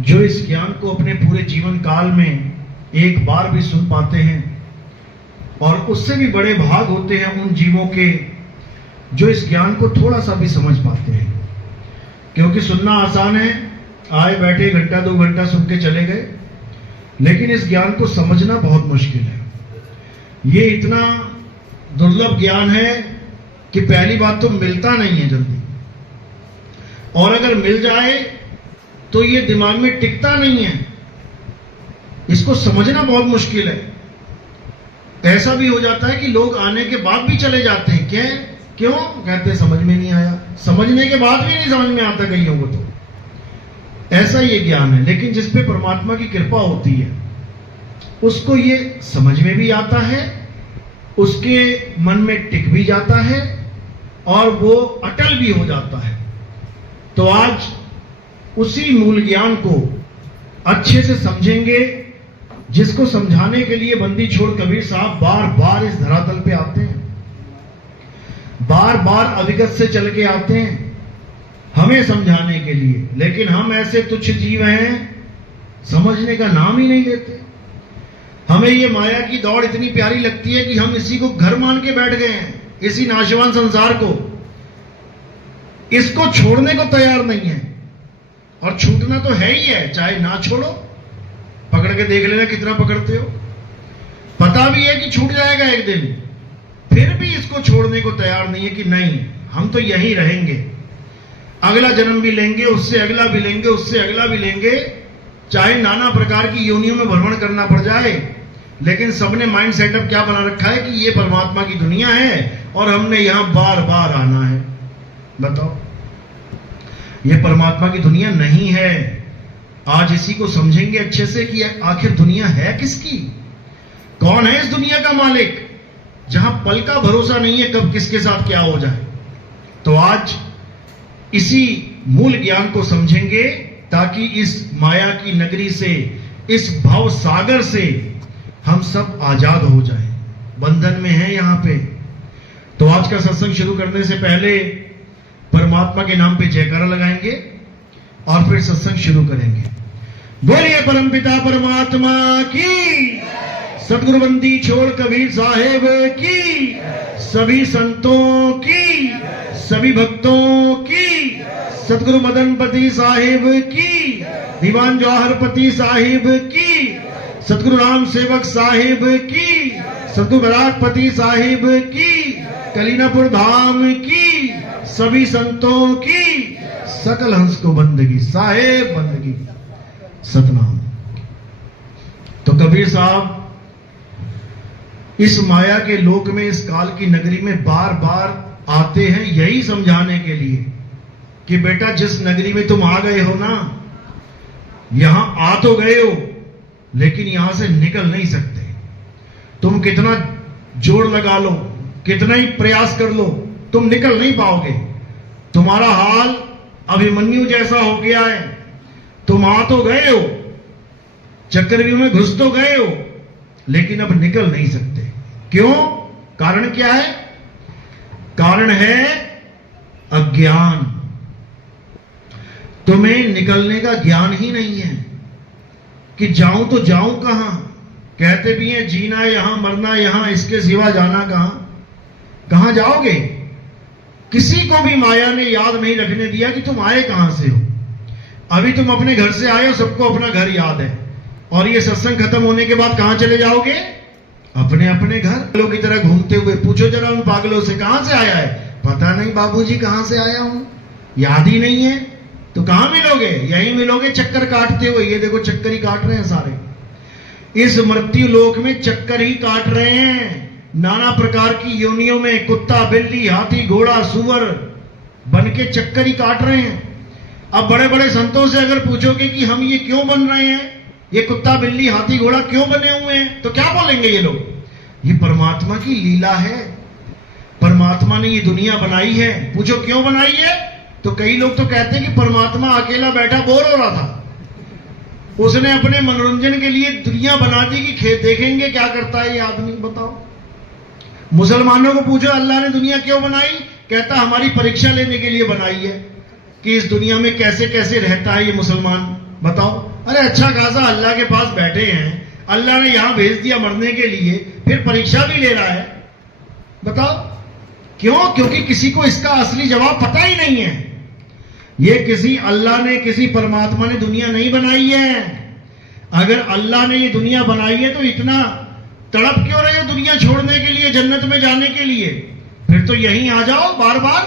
जो इस ज्ञान को अपने पूरे जीवन काल में एक बार भी सुन पाते हैं, और उससे भी बड़े भाग होते हैं उन जीवों के जो इस ज्ञान को थोड़ा सा भी समझ पाते हैं। क्योंकि सुनना आसान है, आए बैठे घंटा 2 घंटा सुन के चले गए, लेकिन इस ज्ञान को समझना बहुत मुश्किल है। ये इतना दुर्लभ ज्ञान है कि पहली बात तो मिलता नहीं है जल्दी, और अगर मिल जाए तो ये दिमाग में टिकता नहीं है। इसको समझना बहुत मुश्किल है। ऐसा भी हो जाता है कि लोग आने के बाद भी चले जाते हैं। क्यों? कहते हैं समझ में नहीं आया। समझने के बाद भी नहीं समझ में आता कईयों को। तो ऐसा ये ज्ञान है, लेकिन जिस पे परमात्मा की कृपा होती है उसको ये समझ में भी आता है, उसके मन में टिक भी जाता है, और वो अटल भी हो जाता है। तो आज उसी मूल ज्ञान को अच्छे से समझेंगे, जिसको समझाने के लिए बंदी छोड़ कबीर साहब बार बार इस धरातल पे आते हैं, बार बार अविगत से चल के आते हैं हमें समझाने के लिए। लेकिन हम ऐसे तुच्छ जीव हैं, समझने का नाम ही नहीं लेते। हमें ये माया की दौड़ इतनी प्यारी लगती है कि हम इसी को घर मान के बैठ गए हैं, इसी नाशवान संसार को। इसको छोड़ने को तैयार नहीं है, और छूटना तो है ही है, चाहे ना छोड़ो। पकड़ के देख लेना कितना पकड़ते हो। पता भी है कि छूट जाएगा एक दिन, फिर भी इसको छोड़ने को तैयार नहीं है कि नहीं, हम तो यहीं रहेंगे, अगला जन्म भी लेंगे, उससे अगला भी लेंगे, उससे अगला भी लेंगे, चाहे नाना प्रकार की योनियों में भ्रमण करना पड़ जाए। लेकिन सबने माइंड सेटअप क्या बना रखा है कि ये परमात्मा की दुनिया है और हमने यहां बार बार आना है। बताओ, ये परमात्मा की दुनिया नहीं है। आज इसी को समझेंगे अच्छे से कि आखिर दुनिया है किसकी, कौन है इस दुनिया का मालिक, जहां पल का भरोसा नहीं है कब किसके साथ क्या हो जाए। तो आज इसी मूल ज्ञान को समझेंगे ताकि इस माया की नगरी से, इस भव सागर से हम सब आजाद हो जाएं। बंधन में है यहां पे। तो आज का सत्संग शुरू करने से पहले परमात्मा के नाम पे जयकारा लगाएंगे और फिर सत्संग शुरू करेंगे। बोलिए परमपिता परमात्मा की, सतगुरु बंदी छोड़ कबीर साहेब की, सभी संतों की, सभी भक्तों की, सतगुरु मदनपति साहिब की, दीवान जौहरपति साहिब की, सतगुरु राम सेवक साहिब की, सतगुरु बराकपति साहिब की, कलीनापुर धाम की, सभी संतों की, सकल हंस को बंदगी, साहेब बंदगी, सतनाम। तो कबीर साहब इस माया के लोक में, इस काल की नगरी में बार बार आते हैं यही समझाने के लिए कि बेटा जिस नगरी में तुम आ गए हो ना, यहां आ तो गए हो लेकिन यहां से निकल नहीं सकते। तुम कितना जोर लगा लो, कितना ही प्रयास कर लो, तुम निकल नहीं पाओगे। तुम्हारा हाल अभिमन्यु जैसा हो गया है। तुम आ तो गए हो, चक्रव्यूह में घुस तो गए हो, लेकिन अब निकल नहीं सकते। क्यों? कारण क्या है? कारण है अज्ञान। तुम्हें निकलने का ज्ञान ही नहीं है कि जाऊं तो जाऊं कहां। कहते भी हैं जीना यहां, मरना यहां, इसके सिवा जाना कहां। कहां जाओगे? किसी को भी माया ने याद नहीं रखने दिया कि तुम आए कहां से हो। अभी तुम अपने घर से आए हो, सबको अपना घर याद है, और ये सत्संग खत्म होने के बाद कहां चले जाओगे? अपने अपने घर। लोगों की तरह घूमते हुए। पूछो जरा उन पागलों से, कहां से आया है? पता नहीं बाबूजी, कहां से आया हूं, याद ही नहीं है। तो कहां मिलोगे? यहीं मिलोगे चक्कर काटते हुए। ये देखो चक्कर ही काट रहे हैं सारे। इस मृत्यु लोक में चक्कर ही काट रहे हैं, नाना प्रकार की योनियों में कुत्ता, बिल्ली, हाथी, घोड़ा, सुअर बन के चक्कर ही काट रहे हैं। अब बड़े बड़े संतों से अगर पूछोगे कि हम ये क्यों बन रहे हैं, ये कुत्ता, बिल्ली, हाथी, घोड़ा क्यों बने हुए हैं, तो क्या बोलेंगे ये लोग? ये परमात्मा की लीला है। परमात्मा ने ये दुनिया बनाई है। पूछो क्यों बनाई है, तो कई लोग तो कहते हैं कि परमात्मा अकेला बैठा बोर हो रहा था, उसने अपने मनोरंजन के लिए दुनिया बना दी कि खेत देखेंगे क्या करता है ये आदमी। बताओ, मुसलमानों को पूछो अल्लाह ने दुनिया क्यों बनाई, कहता हमारी परीक्षा लेने के लिए बनाई है कि इस दुनिया में कैसे कैसे रहता है ये मुसलमान। बताओ, अच्छा खासा अल्लाह के पास बैठे हैं, अल्लाह ने यहां भेज दिया मरने के लिए, फिर परीक्षा भी ले रहा है। बताओ क्यों? क्योंकि किसी को इसका असली जवाब पता ही नहीं है। ये किसी अल्लाह ने, किसी परमात्मा ने दुनिया नहीं बनाई है। अगर अल्लाह ने ये दुनिया बनाई है तो इतना तड़प क्यों रहे हो दुनिया छोड़ने के लिए, जन्नत में जाने के लिए? फिर तो यहीं आ जाओ बार बार।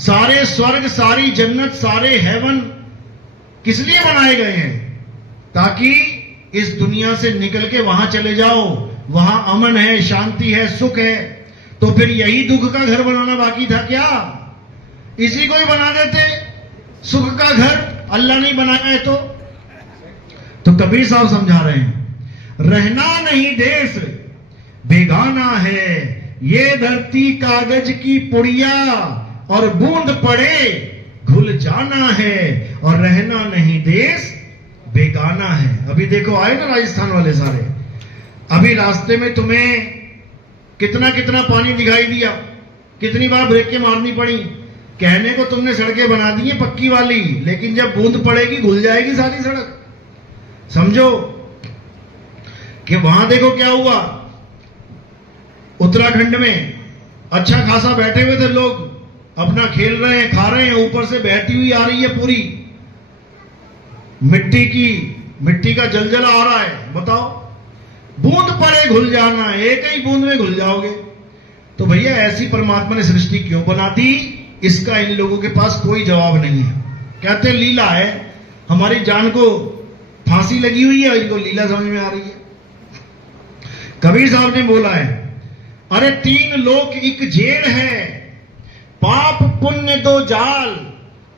सारे स्वर्ग, सारी जन्नत, सारे हेवन किस लिए बनाए गए हैं? ताकि इस दुनिया से निकल के वहां चले जाओ, वहां अमन है, शांति है, सुख है। तो फिर यही दुख का घर बनाना बाकी था क्या? इसी को ही बना देते सुख का घर, अल्लाह नहीं बनाया है तो कबीर साहब समझा रहे हैं, रहना नहीं देश बेगाना है, ये धरती कागज की पुड़िया, और बूंद पड़े घुल जाना है, और रहना नहीं देश बेगाना है। अभी देखो आए ना राजस्थान वाले सारे, अभी रास्ते में तुम्हें कितना कितना पानी दिखाई दिया, कितनी बार ब्रेकें मारनी पड़ी। कहने को तुमने सड़कें बना दी है पक्की वाली, लेकिन जब बूंद पड़ेगी घुल जाएगी सारी सड़क। समझो कि वहां देखो क्या हुआ, उत्तराखंड में अच्छा खासा बैठे हुए थे लोग, अपना खेल रहे हैं, खा रहे हैं, ऊपर से बहती हुई आ रही है पूरी मिट्टी का जलजला आ रहा है। बताओ, बूंद पड़े घुल जाना, एक ही बूंद में घुल जाओगे। तो भैया ऐसी परमात्मा ने सृष्टि क्यों बना दी, इसका इन लोगों के पास कोई जवाब नहीं है। कहते हैं लीला है, हमारी जान को फांसी लगी हुई है, इनको लीला समझ में आ रही है। कबीर साहब ने बोला है, अरे 3 लोक एक जेल है, पाप पुण्य 2 जाल,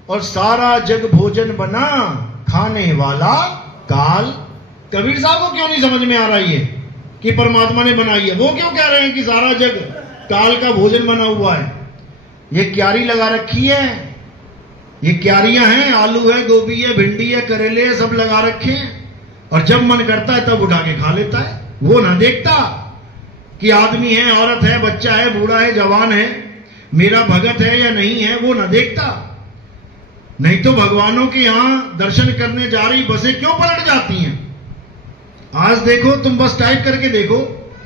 और सारा जग भोजन बना, खाने वाला काल। कबीर साहब को क्यों नहीं समझ में आ रही है कि परमात्मा ने बनाई है? वो क्यों कह रहे हैं कि सारा जग काल का भोजन बना हुआ है? ये क्यारी लगा रखी है, ये क्यारियां हैं, आलू है, गोभी है, भिंडी है, करेले है, सब लगा रखे हैं, और जब मन करता है तब उठा के खा लेता है। वो ना देखता कि आदमी है, औरत है, बच्चा है, बूढ़ा है, जवान है, मेरा भगत है या नहीं है, वो ना देखता। नहीं तो भगवानों के यहां दर्शन करने जा रही बसें क्यों पलट जाती हैं? आज देखो, तुम बस टाइप करके देखो,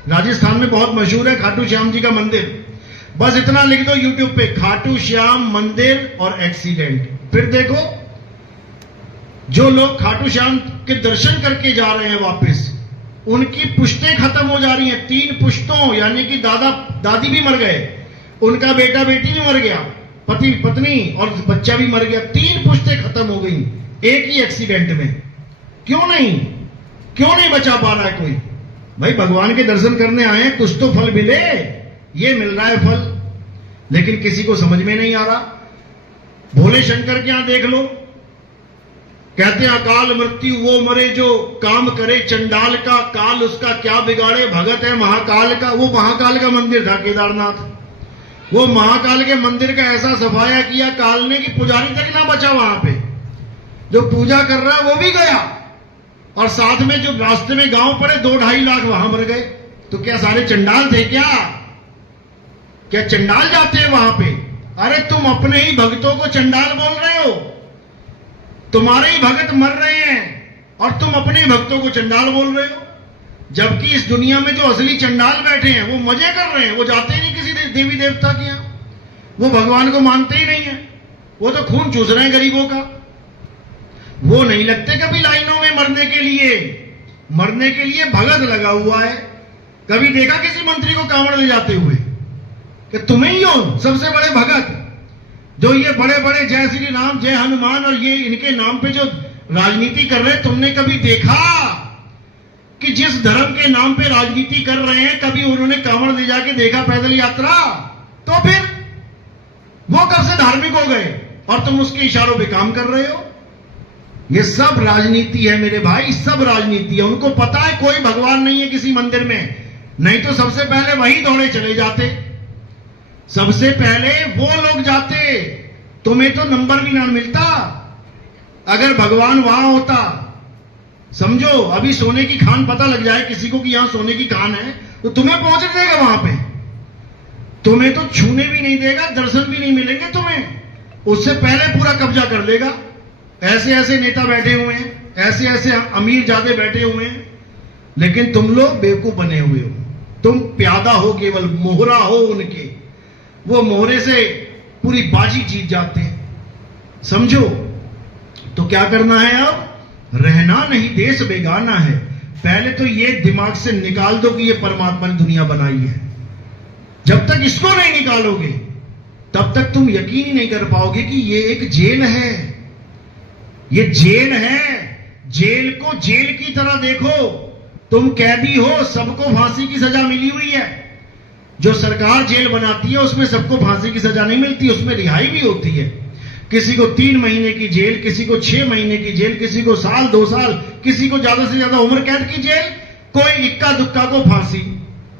राजस्थान में बहुत मशहूर है खाटू श्याम जी का मंदिर। बस इतना लिख दो यूट्यूब पे, खाटू श्याम मंदिर और एक्सीडेंट, फिर देखो जो लोग खाटू श्याम के दर्शन करके जा रहे हैं वापस, उनकी पुश्तें खत्म हो जा रही हैं। 3 पुश्तों, यानी कि दादा दादी भी मर गए, उनका बेटा बेटी भी मर गया, पति पत्नी और बच्चा भी मर गया, 3 पुश्तें खत्म हो गई एक ही एक्सीडेंट में। क्यों नहीं बचा पा रहा है कोई? भाई भगवान के दर्शन करने आए हैं, कुछ तो फल मिले, ये मिल रहा है फल, लेकिन किसी को समझ में नहीं आ रहा। भोले शंकर के यहां देख लो, कहते हैं अकाल मृत्यु वो मरे जो काम करे चंडाल का, काल उसका क्या बिगाड़े, भगत है महाकाल का। वो महाकाल का मंदिर था केदारनाथ, वो महाकाल के मंदिर का ऐसा सफाया किया काल ने कि पुजारी तक ना बचा वहां पे, जो पूजा कर रहा है वो भी गया, और साथ में जो रास्ते में गांव पड़े 2-2.5 लाख वहां मर गए। तो क्या सारे चंडाल थे क्या चंडाल जाते हैं वहां पे? अरे तुम अपने ही भक्तों को चंडाल बोल रहे हो, तुम्हारे ही भगत मर रहे हैं और तुम अपने ही भक्तों को चंडाल बोल रहे हो। जबकि इस दुनिया में जो असली चंडाल बैठे हैं वो मजे कर रहे हैं, वो जाते ही नहीं किसी देवी देवता के यहां, वो भगवान को मानते ही नहीं है, वो तो खून चूस रहे हैं गरीबों का। वो नहीं लगते कभी लाइनों में मरने के लिए भगत लगा हुआ है। कभी देखा किसी मंत्री को कांवड़ ले जाते हुए कि तुम्हें ही हो सबसे बड़े भगत, जो ये बड़े बड़े जय श्री राम, जय हनुमान और ये इनके नाम पे जो राजनीति कर रहे हैं? तुमने कभी देखा कि जिस धर्म के नाम पे राजनीति कर रहे हैं कभी उन्होंने कांवड़ ले जाके देखा पैदल यात्रा? तो फिर वो कब से धार्मिक हो गए और तुम उसके इशारों पे काम कर रहे हो? ये सब राजनीति है मेरे भाई, सब राजनीति है। उनको पता है कोई भगवान नहीं है किसी मंदिर में, नहीं तो सबसे पहले वही दौड़े चले जाते, सबसे पहले वो लोग जाते, तुम्हें तो नंबर भी ना मिलता अगर भगवान वहां होता। समझो, अभी सोने की खान पता लग जाए किसी को कि यहां सोने की खान है, तो तुम्हें पहुंच देगा वहां पे, तुम्हें तो छूने भी नहीं देगा, दर्शन भी नहीं मिलेंगे तुम्हें, उससे पहले पूरा कब्जा कर लेगा। ऐसे ऐसे नेता बैठे हुए हैं, ऐसे ऐसे अमीर ज्यादा बैठे हुए हैं, लेकिन तुम लोग बेवकूफ बने हुए हो। तुम प्यादा हो, केवल मोहरा हो उनके, वो मोहरे से पूरी बाजी जीत जाते हैं। समझो तो क्या करना है? अब रहना नहीं देश बेगाना है। पहले तो ये दिमाग से निकाल दो कि ये परमात्मा ने दुनिया बनाई है। जब तक इसको नहीं निकालोगे तब तक तुम यकीन ही नहीं कर पाओगे कि ये एक जेल है। ये जेल है। जेल को जेल की तरह देखो। तुम कैदी हो, सबको फांसी की सजा मिली हुई है। जो सरकार जेल बनाती है उसमें सबको फांसी की सजा नहीं मिलती, उसमें रिहाई भी होती है। किसी को 3 महीने की जेल, किसी को 6 महीने की जेल, किसी को साल 2 साल, किसी को ज्यादा से ज्यादा उम्र कैद की जेल, कोई इक्का दुक्का को फांसी।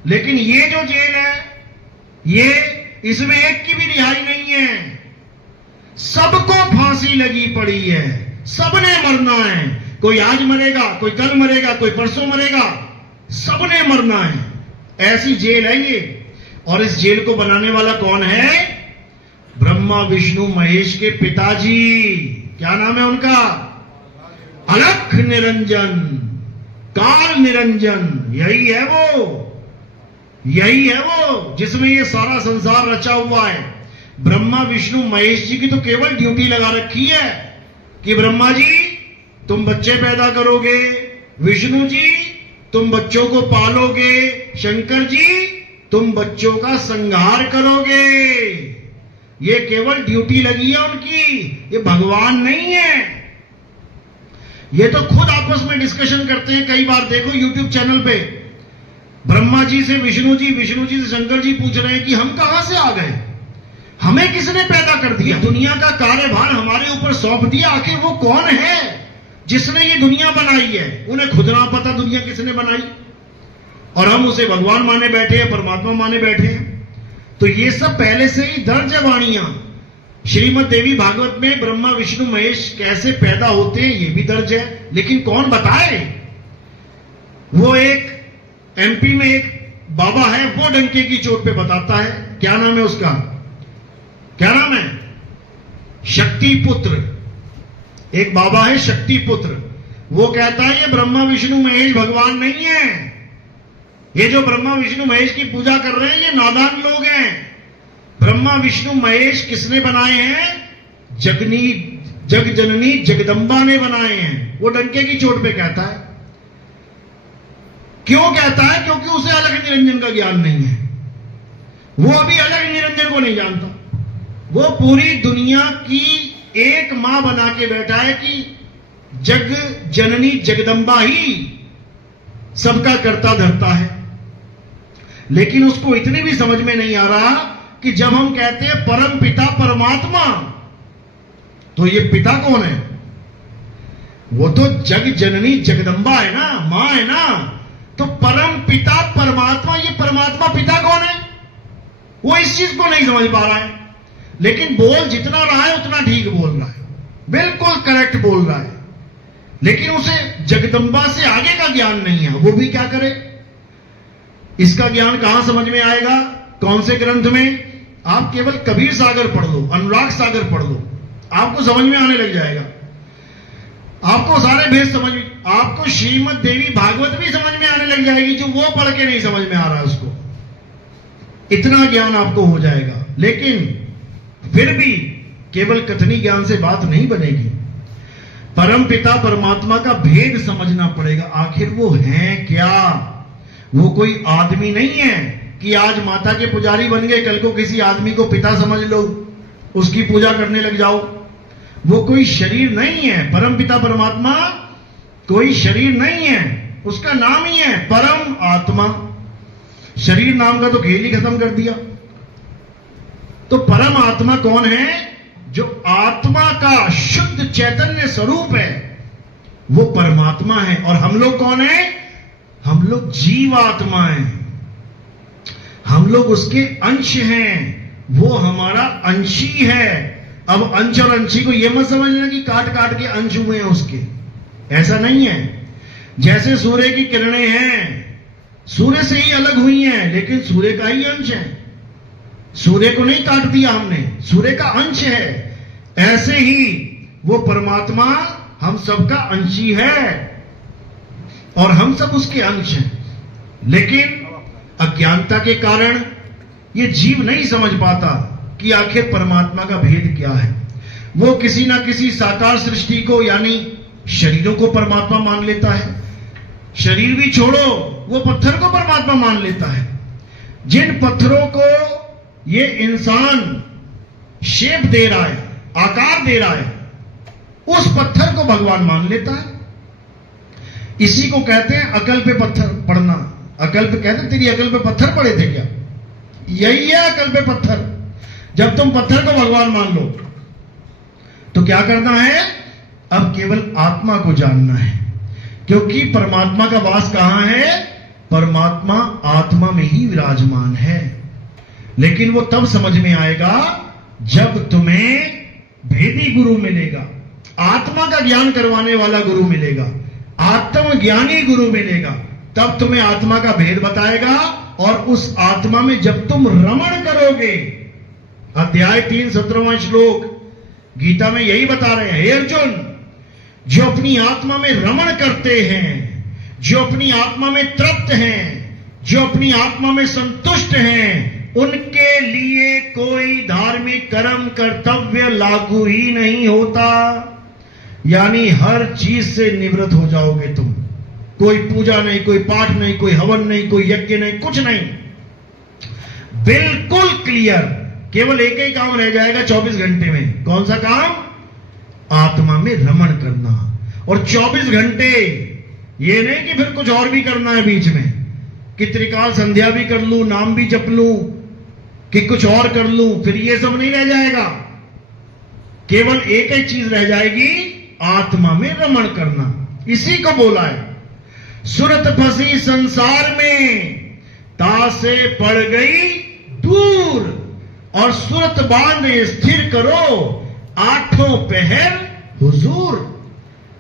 लेकिन ये जो जेल है, ये इसमें एक की भी रिहाई नहीं है। सबको फांसी लगी पड़ी है, सबने मरना है। कोई आज मरेगा, कोई कल मरेगा, कोई परसों मरेगा, सबने मरना है। ऐसी जेल है ये। और इस जेल को बनाने वाला कौन है? ब्रह्मा विष्णु महेश के पिताजी। क्या नाम है उनका? अलख निरंजन, काल निरंजन। यही है वो जिसमें ये सारा संसार रचा हुआ है। ब्रह्मा विष्णु महेश जी की तो केवल ड्यूटी लगा रखी है कि ब्रह्मा जी तुम बच्चे पैदा करोगे, विष्णु जी तुम बच्चों को पालोगे, शंकर जी तुम बच्चों का संहार करोगे। ये केवल ड्यूटी लगी है उनकी, ये भगवान नहीं है। ये तो खुद आपस में डिस्कशन करते हैं। कई बार देखो यूट्यूब चैनल पे, ब्रह्मा जी से विष्णु जी, विष्णु जी से शंकर जी पूछ रहे हैं कि हम कहां से आ गए, हमें किसने पैदा कर दिया, दुनिया का कार्यभार हमारे ऊपर सौंप दिया। आखिर वो कौन है जिसने ये दुनिया बनाई है? उन्हें खुद ना पता दुनिया किसने बनाई, और हम उसे भगवान माने बैठे हैं, परमात्मा माने बैठे हैं। तो ये सब पहले से ही दर्ज है वाणियां। श्रीमद् देवी भागवत में ब्रह्मा विष्णु महेश कैसे पैदा होते हैं ये भी दर्ज है। लेकिन कौन बताए? वो एक एमपी में एक बाबा है, वो डंके की चोट पे बताता है। क्या नाम है उसका? क्या नाम है? शक्ति पुत्र। एक बाबा है शक्ति पुत्र। वो कहता है ये ब्रह्मा विष्णु महेश भगवान नहीं है। ये जो ब्रह्मा विष्णु महेश की पूजा कर रहे हैं ये नादान लोग हैं। ब्रह्मा विष्णु महेश किसने बनाए हैं? जग जननी जगदम्बा ने बनाए हैं। वो डंके की चोट पे कहता है। क्यों कहता है? क्योंकि उसे अलग निरंजन का ज्ञान नहीं है। वो अभी अलग निरंजन को नहीं जानता। वो पूरी दुनिया की एक मां बना के बैठा है कि जग जननी जगदम्बा ही सबका करता धरता है। लेकिन उसको इतनी भी समझ में नहीं आ रहा कि जब हम कहते हैं परम पिता परमात्मा, तो ये पिता कौन है? वो तो जग जननी जगदम्बा है ना, मां है ना। तो परम पिता परमात्मा, ये परमात्मा पिता कौन है? वो इस चीज को नहीं समझ पा रहा है। लेकिन बोल जितना रहा है उतना ठीक बोल रहा है, बिल्कुल करेक्ट बोल रहा है। लेकिन उसे जगदम्बा से आगे का ज्ञान नहीं है। वो भी क्या करे? इसका ज्ञान कहां समझ में आएगा? कौन से ग्रंथ में? आप केवल कबीर सागर पढ़ लो, अनुराग सागर पढ़ लो, आपको समझ में आने लग जाएगा। आपको सारे भेद समझ में, आपको श्रीमद् देवी भागवत भी समझ में आने लग जाएगी, जो वो पढ़ के नहीं समझ में आ रहा है उसको। इतना ज्ञान आपको हो जाएगा। लेकिन फिर भी केवल कथनी ज्ञान से बात नहीं बनेगी। परम पिता परमात्मा का भेद समझना पड़ेगा। आखिर वो है क्या? वो कोई आदमी नहीं है कि आज माता के पुजारी बन गए, कल को किसी आदमी को पिता समझ लो, उसकी पूजा करने लग जाओ। वो कोई शरीर नहीं है। परम पिता परमात्मा कोई शरीर नहीं है, उसका नाम ही है परम आत्मा। शरीर नाम का तो खेल ही खत्म कर दिया। तो परम आत्मा कौन है? जो आत्मा का शुद्ध चैतन्य स्वरूप है, वो परमात्मा है। और हम लोग कौन है? हम लोग जीवात्मा हैं। हम लोग उसके अंश हैं। वो हमारा अंशी है। अब अंश और अंशी को यह मत समझना कि काट काट के अंश हुए हैं उसके, ऐसा नहीं है। जैसे सूर्य की किरणें हैं, सूर्य से ही अलग हुई हैं, लेकिन सूर्य का ही अंश है। सूर्य को नहीं काट दिया हमने, सूर्य का अंश है। ऐसे ही वो परमात्मा हम सबका अंशी है और हम सब उसके अंश हैं, लेकिन अज्ञानता के कारण ये जीव नहीं समझ पाता कि आखिर परमात्मा का भेद क्या है। वो किसी ना किसी साकार सृष्टि को यानी शरीरों को परमात्मा मान लेता है, शरीर भी छोड़ो वो पत्थर को परमात्मा मान लेता है। जिन पत्थरों को ये इंसान शेप दे रहा है, आकार दे रहा है, उस पत्थर को भगवान मान लेता है। इसी को कहते हैं अकल पे पत्थर पड़ना। अकल पे कहते तेरी अकल पे पत्थर पड़े थे क्या? यही है अकल पे पत्थर। जब तुम पत्थर को भगवान मान लो तो क्या करना है? अब केवल आत्मा को जानना है, क्योंकि परमात्मा का वास कहां है? परमात्मा आत्मा में ही विराजमान है। लेकिन वो तब समझ में आएगा जब तुम्हें भेदी गुरु मिलेगा, आत्मा का ज्ञान करवाने वाला गुरु मिलेगा, आत्मज्ञानी गुरु मिलेगा, तब तुम्हें आत्मा का भेद बताएगा। और उस आत्मा में जब तुम रमण करोगे, अध्याय 3 17वां श्लोक गीता में यही बता रहे हैं, हे अर्जुन, जो अपनी आत्मा में रमण करते हैं, जो अपनी आत्मा में तृप्त हैं, जो अपनी आत्मा में संतुष्ट हैं, उनके लिए कोई धार्मिक कर्म कर्तव्य लागू ही नहीं होता। यानी हर चीज से निवृत्त हो जाओगे तुम। कोई पूजा नहीं, कोई पाठ नहीं, कोई हवन नहीं, कोई यज्ञ नहीं, कुछ नहीं, बिल्कुल क्लियर। केवल एक ही काम रह जाएगा 24 घंटे में। कौन सा काम? आत्मा में रमण करना। और 24 घंटे ये नहीं कि फिर कुछ और भी करना है बीच में, कि त्रिकाल संध्या भी कर लूं, नाम भी जप लूं, कि कुछ और कर लूं, फिर ये सब नहीं रह जाएगा। केवल एक ही चीज रह जाएगी, आत्मा में रमण करना। इसी को बोला है, सुरत फंसी संसार में, तासे पड़ गई दूर, और सुरत बांध स्थिर करो, आठों पहर हुजूर।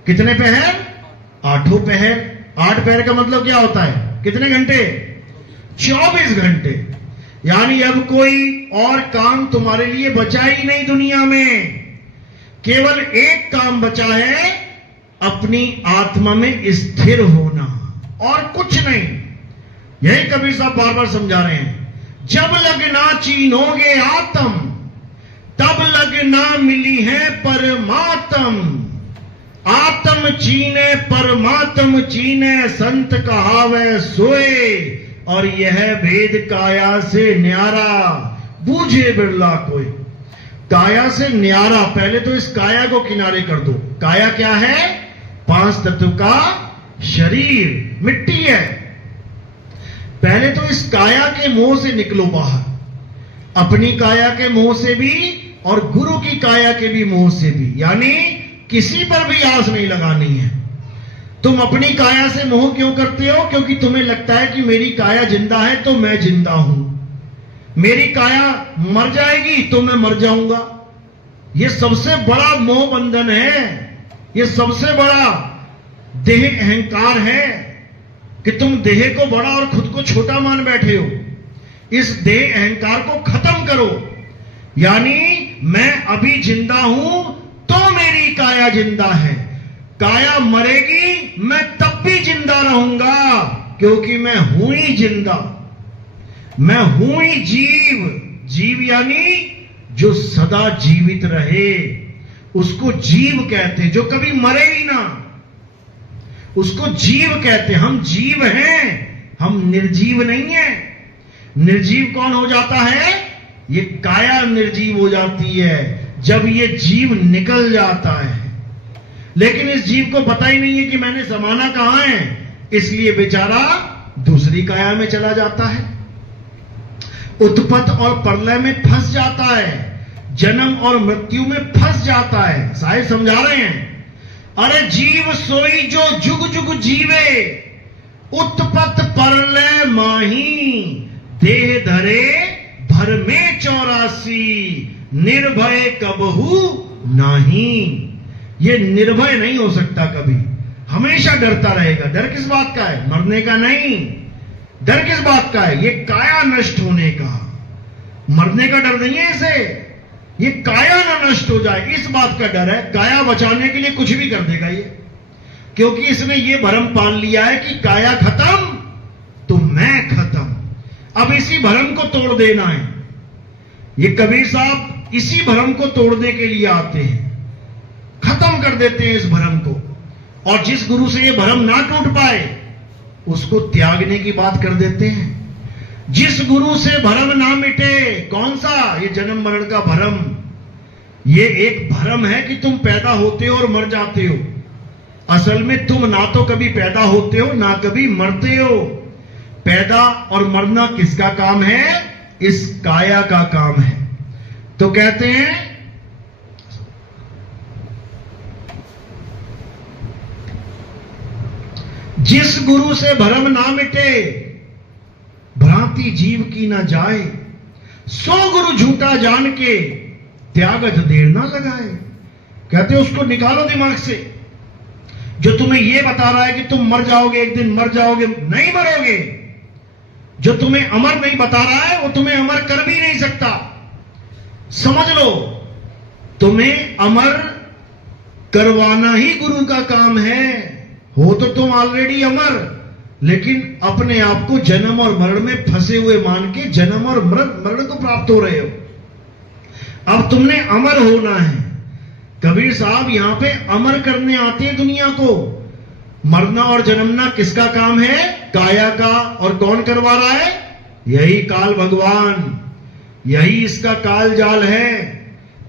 कितने पहर? आठों पहर। 8 पहर का मतलब क्या होता है? कितने घंटे? 24 घंटे। यानी अब कोई और काम तुम्हारे लिए बचा ही नहीं दुनिया में। केवल एक काम बचा है, अपनी आत्मा में स्थिर होना, और कुछ नहीं। यही कबीर साहब बार बार समझा रहे हैं, जब लगना चीनोगे आत्म, तब लगना मिली है परमात्म। आत्म चीने परमात्म चीने, संत कहावे सोए, और यह भेद काया से न्यारा, बूझे बिरला कोई। काया से न्यारा, पहले तो इस काया को किनारे कर दो। काया क्या है? 5 तत्व का शरीर, मिट्टी है। पहले तो इस काया के मोह से निकलो बाहर, अपनी काया के मोह से भी और गुरु की काया के भी मोह से भी। यानी किसी पर भी आस नहीं लगानी है। तुम अपनी काया से मोह क्यों करते हो? क्योंकि तुम्हें लगता है कि मेरी काया जिंदा है तो मैं जिंदा हूं, मेरी काया मर जाएगी तो मैं मर जाऊंगा। यह सबसे बड़ा मोह बंधन है, यह सबसे बड़ा देह अहंकार है कि तुम देह को बड़ा और खुद को छोटा मान बैठे हो। इस देह अहंकार को खत्म करो। यानी मैं अभी जिंदा हूं तो मेरी काया जिंदा है, काया मरेगी मैं तब भी जिंदा रहूंगा, क्योंकि मैं हूं ही जिंदा, मैं हूं ही जीव। जीव यानी जो सदा जीवित रहे, उसको जीव कहते, जो कभी मरे ही ना, उसको जीव कहते। हम जीव हैं, हम निर्जीव नहीं हैं। निर्जीव कौन हो जाता है? ये काया निर्जीव हो जाती है जब ये जीव निकल जाता है। लेकिन इस जीव को पता ही नहीं है कि मैंने समाना कहां है, इसलिए बेचारा दूसरी काया में चला जाता है, उत्पत्त और प्रलय में फंस जाता है, जन्म और मृत्यु में फंस जाता है। साहिब समझा रहे हैं, अरे जीव सोई जो जुग जुग जीवे, उत्पत्त प्रलय माही, देह धरे भर में 84, निर्भय कबहू नाही। ये निर्भय नहीं हो सकता कभी, हमेशा डरता रहेगा। डर किस बात का है? मरने का नहीं। डर किस बात का है? ये काया नष्ट होने का। मरने का डर नहीं है इसे, ये काया ना नष्ट हो जाए, इस बात का डर है। काया बचाने के लिए कुछ भी कर देगा ये, क्योंकि इसने ये भरम पाल लिया है कि काया खत्म तो मैं खत्म। अब इसी भरम को तोड़ देना है। ये कबीर साहब इसी भरम को तोड़ने के लिए आते हैं, खत्म कर देते हैं इस भरम को। और जिस गुरु से ये भरम ना टूट पाए उसको त्यागने की बात कर देते हैं। जिस गुरु से भरम ना मिटे, कौन सा? ये जन्म मरण का भरम। ये एक भरम है कि तुम पैदा होते हो और मर जाते हो। असल में तुम ना तो कभी पैदा होते हो ना कभी मरते हो। पैदा और मरना किसका काम है? इस काया का काम है। तो कहते हैं जिस गुरु से भरम ना मिटे, भ्रांति जीव की ना जाए, सो गुरु झूठा जान के त्यागत देर ना लगाए। कहते उसको निकालो दिमाग से। जो तुम्हें यह बता रहा है कि तुम मर जाओगे, एक दिन मर जाओगे, नहीं मरोगे। जो तुम्हें अमर नहीं बता रहा है वो तुम्हें अमर कर भी नहीं सकता। समझ लो, तुम्हें अमर करवाना ही गुरु का काम है। हो तो तुम ऑलरेडी अमर, लेकिन अपने आप को जन्म और मरण में फंसे हुए मान के जन्म और मरण को प्राप्त हो रहे हो। अब तुमने अमर होना है। कबीर साहब यहां पे अमर करने आते हैं दुनिया को। मरना और जन्मना किसका काम है? काया का। और कौन करवा रहा है? यही काल भगवान। यही इसका काल जाल है।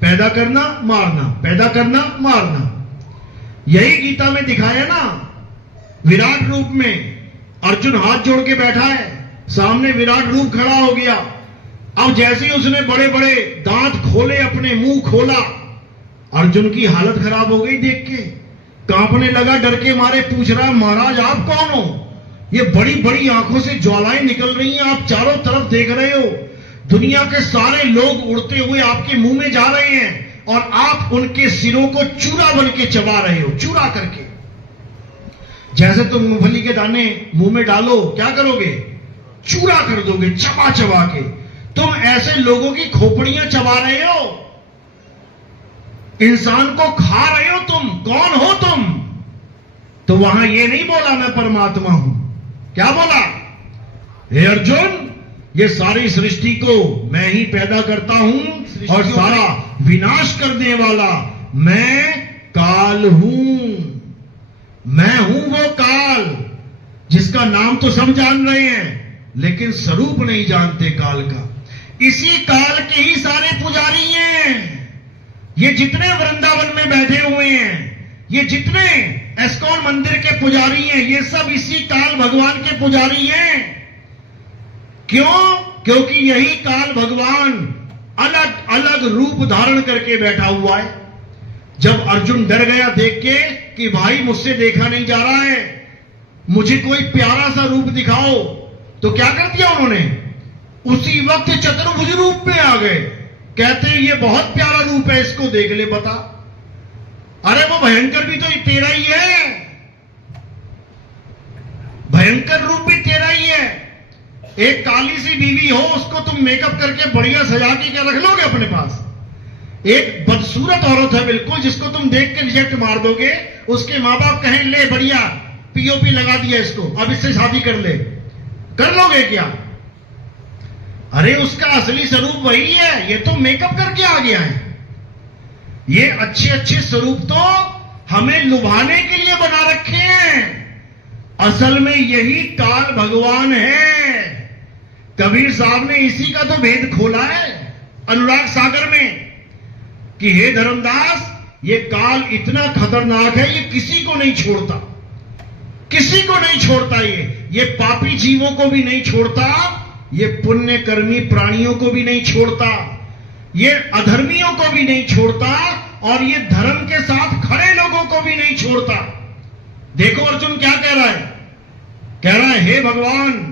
पैदा करना मारना, पैदा करना मारना। यही गीता में दिखाया ना, विराट रूप में अर्जुन हाथ जोड़ के बैठा है, सामने विराट रूप खड़ा हो गया। अब जैसे ही उसने बड़े बड़े दांत खोले, अपने मुंह खोला, अर्जुन की हालत खराब हो गई देख के। कांपने लगा, डर के मारे पूछ रहा, महाराज आप कौन हो? ये बड़ी बड़ी आंखों से ज्वालाएं निकल रही हैं, आप चारों तरफ देख रहे हो, दुनिया के सारे लोग उड़ते हुए आपके मुंह में जा रहे हैं और आप उनके सिरों को चूरा बन के चबा रहे हो, चूरा करके। जैसे तुम मूंगफली के दाने मुंह में डालो, क्या करोगे? चूरा कर दोगे, चबा चबा के। तुम ऐसे लोगों की खोपड़ियां चबा रहे हो, इंसान को खा रहे हो। तुम कौन हो? तुम तो वहां ये नहीं बोला मैं परमात्मा हूं, क्या बोला? हे अर्जुन, ये सारी सृष्टि को मैं ही पैदा करता हूं और सारा विनाश करने वाला मैं काल हूं। मैं हूं वो काल जिसका नाम तो सब जान रहे हैं, लेकिन स्वरूप नहीं जानते काल का। इसी काल के ही सारे पुजारी हैं। ये जितने वृंदावन में बैठे हुए हैं, ये जितने एस्कॉन मंदिर के पुजारी हैं, ये सब इसी काल भगवान के पुजारी हैं। क्यों? क्योंकि यही काल भगवान अलग अलग रूप धारण करके बैठा हुआ है। जब अर्जुन डर गया देख के कि भाई मुझसे देखा नहीं जा रहा है, मुझे कोई प्यारा सा रूप दिखाओ, तो क्या कर दिया उन्होंने? उसी वक्त चतुर्भुज रूप में आ गए। कहते हैं ये बहुत प्यारा रूप है, इसको देख ले बता। अरे वो भयंकर भी तो तेरा ही है, भयंकर रूप भी तेरा ही है। एक काली सी बीवी हो, उसको तुम मेकअप करके बढ़िया सजा के क्या रख लोगे अपने पास? एक बदसूरत औरत है बिल्कुल, जिसको तुम देख के रिजेक्ट मार दोगे। उसके मां बाप कहें ले बढ़िया पीओपी लगा दिया इसको, अब इससे शादी कर ले, कर लोगे क्या? अरे उसका असली स्वरूप वही है, ये तो मेकअप करके आ गया है। ये अच्छे अच्छे स्वरूप तो हमें लुभाने के लिए बना रखे हैं, असल में यही काल भगवान है। कबीर साहब ने इसी का तो भेद खोला है अनुराग सागर में कि हे धर्मदास, ये काल इतना खतरनाक है, ये किसी को नहीं छोड़ता, किसी को नहीं छोड़ता। ये पापी जीवों को भी नहीं छोड़ता, ये पुण्य कर्मी प्राणियों को भी नहीं छोड़ता, ये अधर्मियों को भी नहीं छोड़ता, और ये धर्म के साथ खड़े लोगों को भी नहीं छोड़ता। देखो अर्जुन क्या कह रहा है? कह रहा है हे भगवान,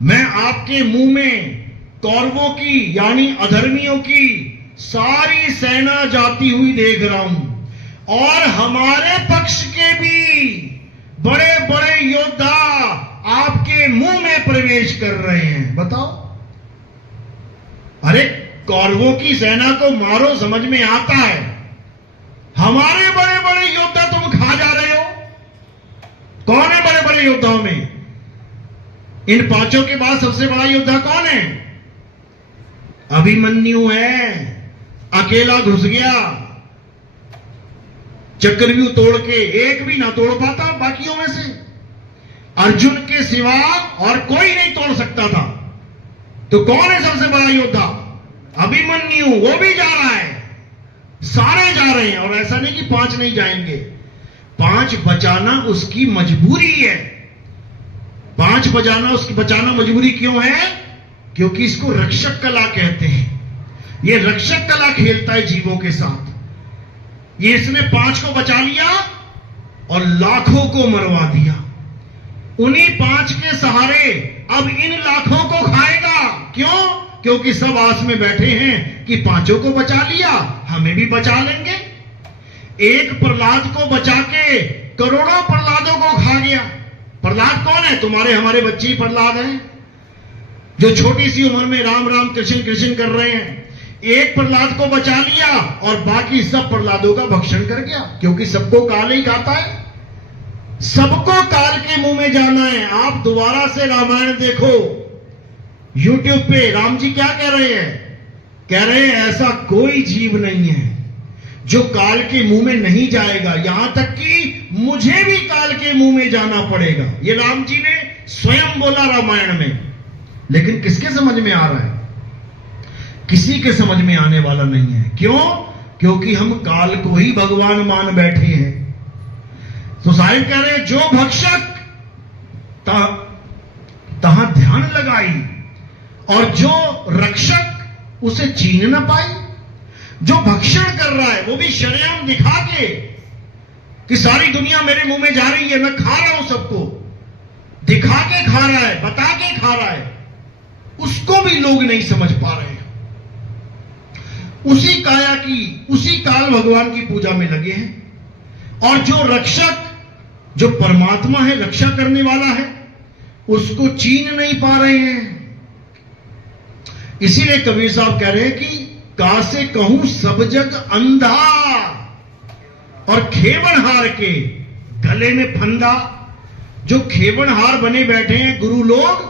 मैं आपके मुंह में कौरवों की यानी अधर्मियों की सारी सेना जाती हुई देख रहा हूं, और हमारे पक्ष के भी बड़े बड़े योद्धा आपके मुंह में प्रवेश कर रहे हैं। बताओ, अरे कौरवों की सेना को मारो, समझ में आता है। हमारे बड़े बड़े योद्धा तुम खा जा रहे हो। कौन है बड़े बड़े योद्धाओं में? इन पांचों के बाद सबसे बड़ा योद्धा कौन है? अभिमन्यु है। अकेला घुस गया, चक्रव्यूह तोड़ के, एक भी ना तोड़ पाता बाकियों में से। अर्जुन के सिवा और कोई नहीं तोड़ सकता था। तो कौन है सबसे बड़ा योद्धा? अभिमन्यु। वो भी जा रहा है, सारे जा रहे हैं। और ऐसा नहीं कि 5 नहीं जाएंगे, 5 बचाना उसकी मजबूरी है। 5 बचाना मजबूरी क्यों है? क्योंकि इसको रक्षक कला कहते हैं। ये रक्षक कला खेलता है जीवों के साथ। ये इसने 5 को बचा लिया और लाखों को मरवा दिया। उन्हीं 5 के सहारे अब इन लाखों को खाएगा। क्यों? क्योंकि सब आस में बैठे हैं कि 5 को बचा लिया, हमें भी बचा लेंगे। एक प्रहलाद को बचा के करोड़ों प्रहलादों को खा गया। प्रहलाद कौन है? तुम्हारे हमारे बच्चे ही प्रहलाद हैं, जो छोटी सी उम्र में राम राम कृष्ण कृष्ण कर रहे हैं। एक प्रहलाद को बचा लिया और बाकी सब प्रहलादों का भक्षण कर गया। क्योंकि सबको काल ही खाता है, सबको काल के मुंह में जाना है। आप दोबारा से रामायण देखो YouTube पे। राम जी क्या कह रहे हैं? कह रहे हैं ऐसा कोई जीव नहीं है जो काल के मुंह में नहीं जाएगा, यहां तक कि मुझे भी काल के मुंह में जाना पड़ेगा। ये राम जी ने स्वयं बोला रामायण में। लेकिन किसके समझ में आ रहा है? किसी के समझ में आने वाला नहीं है। क्यों? क्योंकि हम काल को ही भगवान मान बैठे हैं। तो साहिब कह रहे हैं जो भक्षक तहां ध्यान लगाई और जो रक्षक उसे चीन न पाई। जो भक्षण कर रहा है वो भी शरेआम दिखा के कि सारी दुनिया मेरे मुंह में जा रही है, मैं खा रहा हूं सबको, दिखा के खा रहा है, बता के खा रहा है, उसको भी लोग नहीं समझ पा रहे हैं। उसी काया की, उसी काल भगवान की पूजा में लगे हैं। और जो रक्षक, जो परमात्मा है, रक्षा करने वाला है, उसको चीन नहीं पा रहे हैं। इसीलिए कबीर साहब कह रहे हैं कि का से कहूं सब जग अंधा और खेवनहार के गले में फंदा। जो खेवनहार बने बैठे हैं गुरु लोग,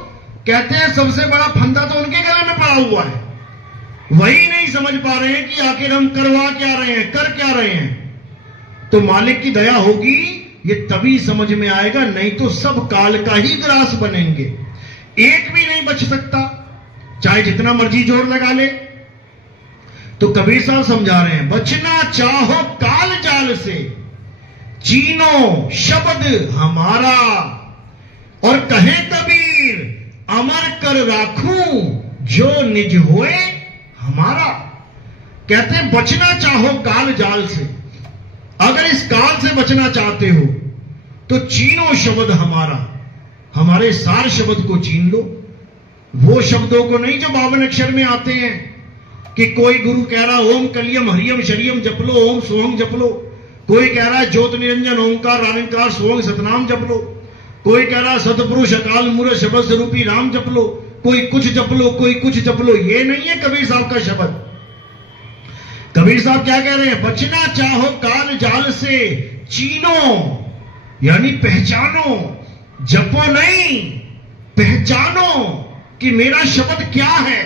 कहते हैं सबसे बड़ा फंदा तो उनके गले में पड़ा हुआ है। वही नहीं समझ पा रहे हैं कि आखिर हम करवा क्या रहे हैं, कर क्या रहे हैं। तो मालिक की दया होगी, ये तभी समझ में आएगा, नहीं तो सब काल का ही ग्रास बनेंगे। एक भी नहीं बच सकता, चाहे जितना मर्जी जोर लगा ले। तो कबीर साहब समझा रहे हैं, बचना चाहो काल जाल से, चीनो शब्द हमारा। और कहे कबीर, अमर कर राखूं जो निज होए हमारा। कहते हैं बचना चाहो काल जाल से, अगर इस काल से बचना चाहते हो तो चीनो शब्द हमारा, हमारे सार शब्द को चीन लो। वो शब्दों को नहीं जो 52 अक्षर में आते हैं कि कोई गुरु कह रहा ओम कलियम हरियम शरियम जप लो, ओम सोहम जप लो। कोई कह रहा है ज्योत निरंजन ओंकार रानिकार सोहंग सतनाम जप लो। कोई कह रहा है सतपुरुष अकाल मूरत शब्द स्वरूपी राम जप लो। कोई कुछ जप लो, कोई कुछ जप लो। ये नहीं है कबीर साहब का शब्द। कबीर साहब क्या कह रहे हैं? बचना चाहो काल जाल से, चीनो यानी पहचानो, जपो नहीं, पहचानो कि मेरा शब्द क्या है।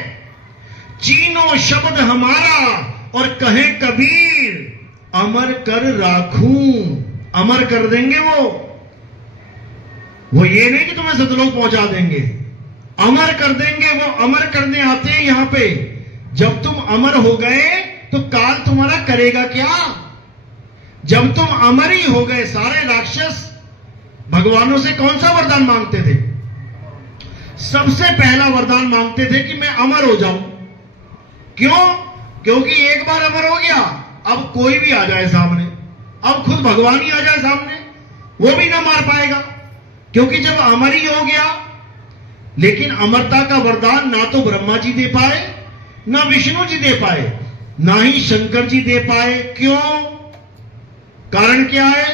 चीनो शब्द हमारा और कहे कबीर, अमर कर राखूं। अमर कर देंगे वो ये नहीं कि तुम्हें सतलोक पहुंचा देंगे, अमर कर देंगे। वो अमर करने आते हैं यहां पे। जब तुम अमर हो गए तो काल तुम्हारा करेगा क्या? जब तुम अमर ही हो गए, सारे राक्षस भगवानों से कौन सा वरदान मांगते थे? सबसे पहला वरदान मांगते थे कि मैं अमर हो जाऊं। क्यों? क्योंकि एक बार अमर हो गया, अब कोई भी आ जाए सामने, अब खुद भगवान ही आ जाए सामने, वो भी ना मार पाएगा। क्योंकि जब अमर ही हो गया, लेकिन अमरता का वरदान ना तो ब्रह्मा जी दे पाए, ना विष्णु जी दे पाए, ना ही शंकर जी दे पाए। क्यों? कारण क्या है?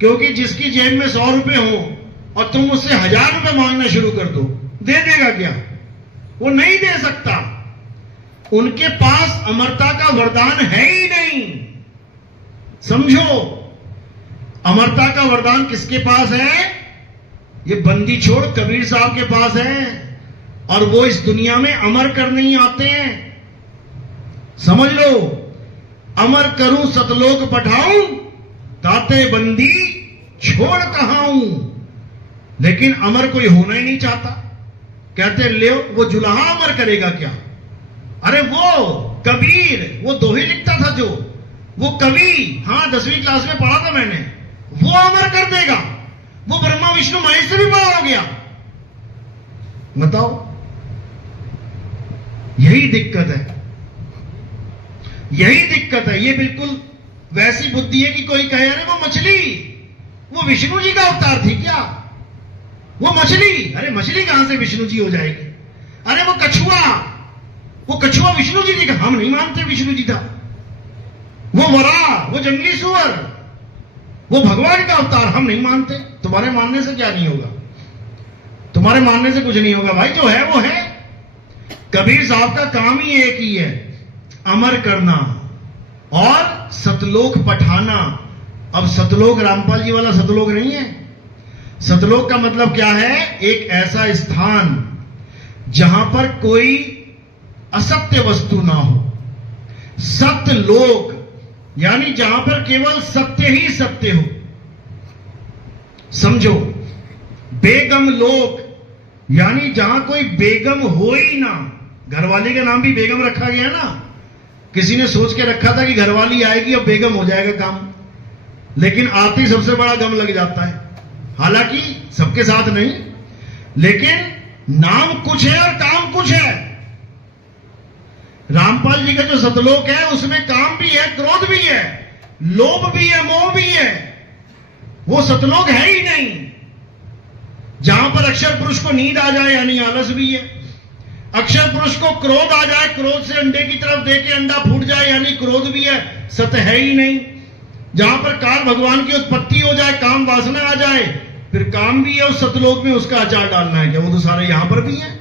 क्योंकि जिसकी जेब में 100 रुपए हो और तुम उससे 1000 रुपए मांगना शुरू कर दो, दे देगा क्या? वो नहीं दे सकता। उनके पास अमरता का वरदान है ही नहीं। समझो, अमरता का वरदान किसके पास है? ये बंदी छोड़ कबीर साहब के पास है, और वो इस दुनिया में अमर करने ही आते हैं। समझ लो, अमर करूं सतलोक पठाऊं, ताते बंदी छोड़ कहाऊं। लेकिन अमर कोई होना ही नहीं चाहता। कहते ले वो जुलाहा अमर करेगा क्या? अरे वो कबीर, वो दोहे लिखता था जो, वो कवि, हां 10वीं क्लास में पढ़ा था मैंने, वो अमर कर देगा। वो ब्रह्मा विष्णु महेश से भी बड़ा हो गया। बताओ, यही दिक्कत है, यही दिक्कत है। ये बिल्कुल वैसी बुद्धि है कि कोई कहे अरे वो मछली, वो विष्णु जी का अवतार थी क्या? वो मछली, अरे मछली कहां से विष्णु जी हो जाएगी? अरे वो कछुआ विष्णु जी का, हम नहीं मानते विष्णु जी था। वो वरा, वो जंगली सुअर, वो भगवान का अवतार, हम नहीं मानते। तुम्हारे मानने से क्या नहीं होगा? तुम्हारे मानने से कुछ नहीं होगा भाई, जो है वो है। कबीर साहब का काम ही एक ही है, अमर करना और सतलोक पठाना। अब सतलोक रामपाल जी वाला सतलोक नहीं है। सतलोक का मतलब क्या है? एक ऐसा स्थान जहां पर कोई असत्य वस्तु ना हो। सतलोक यानी जहां पर केवल सत्य ही सत्य हो। समझो, बेगम लोक यानी जहां कोई बेगम हो ही ना। घरवाली का नाम भी बेगम रखा गया ना। किसी ने सोच के रखा था कि घरवाली आएगी और बेगम हो जाएगा काम, लेकिन आते ही सबसे बड़ा गम लग जाता है। हालांकि सबके साथ नहीं, लेकिन नाम कुछ है और काम कुछ है। रामपाल जी का जो सतलोक है उसमें काम भी है, क्रोध भी है, लोभ भी है, मोह भी है। वो सतलोक है ही नहीं। जहां पर अक्षर पुरुष को नींद आ जाए यानी आलस भी है। अक्षर पुरुष को क्रोध आ जाए, क्रोध से अंडे की तरफ देके अंडा फूट जाए यानी क्रोध भी है, सत्य है ही नहीं। जहां पर काल भगवान की उत्पत्ति हो जाए, काम वासना आ जाए, फिर काम भी है उस सतलोक में, उसका अचार डालना है क्या? वो तो सारे यहां पर भी है।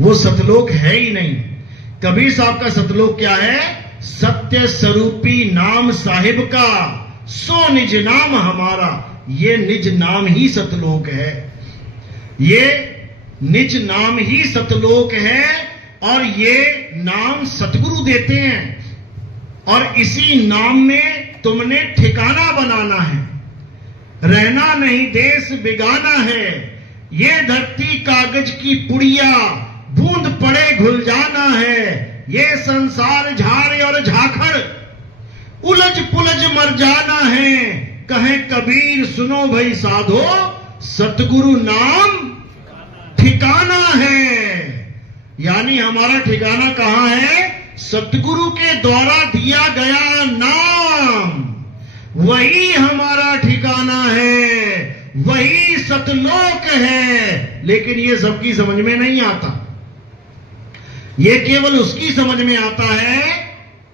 वो सतलोक है ही नहीं। कबीर साहब का सतलोक क्या है? सत्य स्वरूपी नाम साहिब का, सो निज नाम हमारा। ये निज नाम ही सतलोक है। ये निज नाम ही सतलोक है, और ये नाम सतगुरु देते हैं। और इसी नाम में तुमने ठिकाना बनाना है। रहना नहीं देश बिगाना है। ये धरती कागज की पुड़िया, बूंद पड़े घुल जाना है। ये संसार झाड़ और झाखड़, उलझ पुलझ मर जाना है। कहे कबीर सुनो भाई साधो, सतगुरु नाम ठिकाना है। यानी हमारा ठिकाना कहां है? सतगुरु के द्वारा दिया गया नाम, वही हमारा ठिकाना है, वही सतलोक है। लेकिन ये सबकी समझ में नहीं आता। ये केवल उसकी समझ में आता है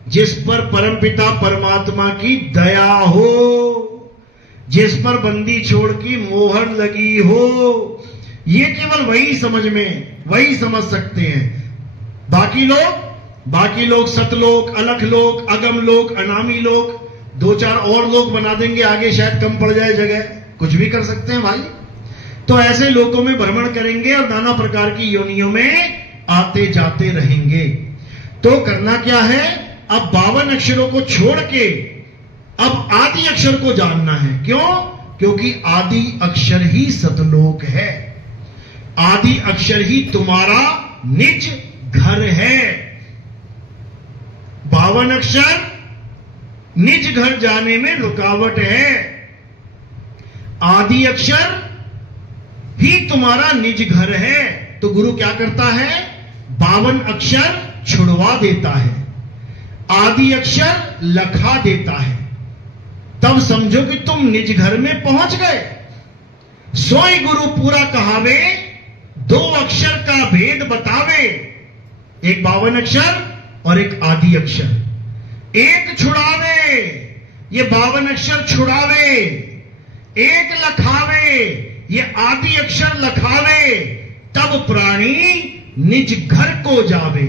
जिस पर परमपिता परमात्मा की दया हो, जिस पर बंदी छोड़ की मोहर लगी हो। ये केवल वही समझ में, वही समझ सकते हैं। बाकी लोग सतलोक, अलख लोक, अगम लोक, अनामी लोक, 2-4 और लोग बना देंगे आगे, शायद कम पड़ जाए जगह, कुछ भी कर सकते हैं भाई। तो ऐसे लोकों में भ्रमण करेंगे और नाना प्रकार की योनियों में आते जाते रहेंगे। तो करना क्या है? अब 52 अक्षरों को छोड़ के अब आदि अक्षर को जानना है। क्यों? क्योंकि आदि अक्षर ही सतलोक है। आदि अक्षर ही तुम्हारा निज घर है। 52 अक्षर निज घर जाने में रुकावट है। आदि अक्षर ही तुम्हारा निज घर है। तो गुरु क्या करता है? 52 अक्षर छुड़वा देता है, आदि अक्षर लखा देता है। तब समझो कि तुम निज घर में पहुंच गए। सोई गुरु पूरा कहावे, 2 अक्षर का भेद बतावे। एक 52 अक्षर और एक आदि अक्षर। एक छुड़ावे, ये 52 अक्षर छुड़ावे। एक लखावे, ये आदि अक्षर लखावे। तब प्राणी निज घर को जावे।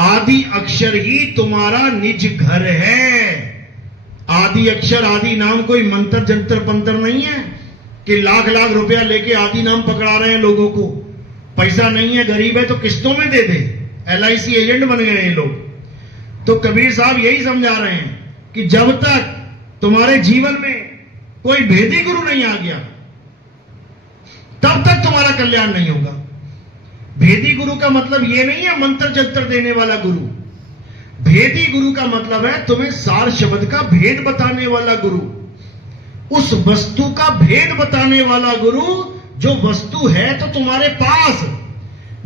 आदि अक्षर ही तुम्हारा निज घर है। आदि अक्षर आदि नाम कोई मंत्र जंतर पंतर नहीं है कि लाख लाख रुपया लेके आदि नाम पकड़ा रहे हैं लोगों को। पैसा नहीं है, गरीब है तो किस्तों में दे दे। LIC एजेंट बन गए हैं लोग। तो कबीर साहब यही समझा रहे हैं कि जब तक तुम्हारे जीवन में कोई भेदी गुरु नहीं आ गया तब तक तुम्हारा कल्याण नहीं होगा। भेदी गुरु का मतलब यह नहीं है मंत्र जंत्र देने वाला गुरु। भेदी गुरु का मतलब है तुम्हें सार शब्द का भेद बताने वाला गुरु, उस वस्तु का भेद बताने वाला गुरु जो वस्तु है तो तुम्हारे पास,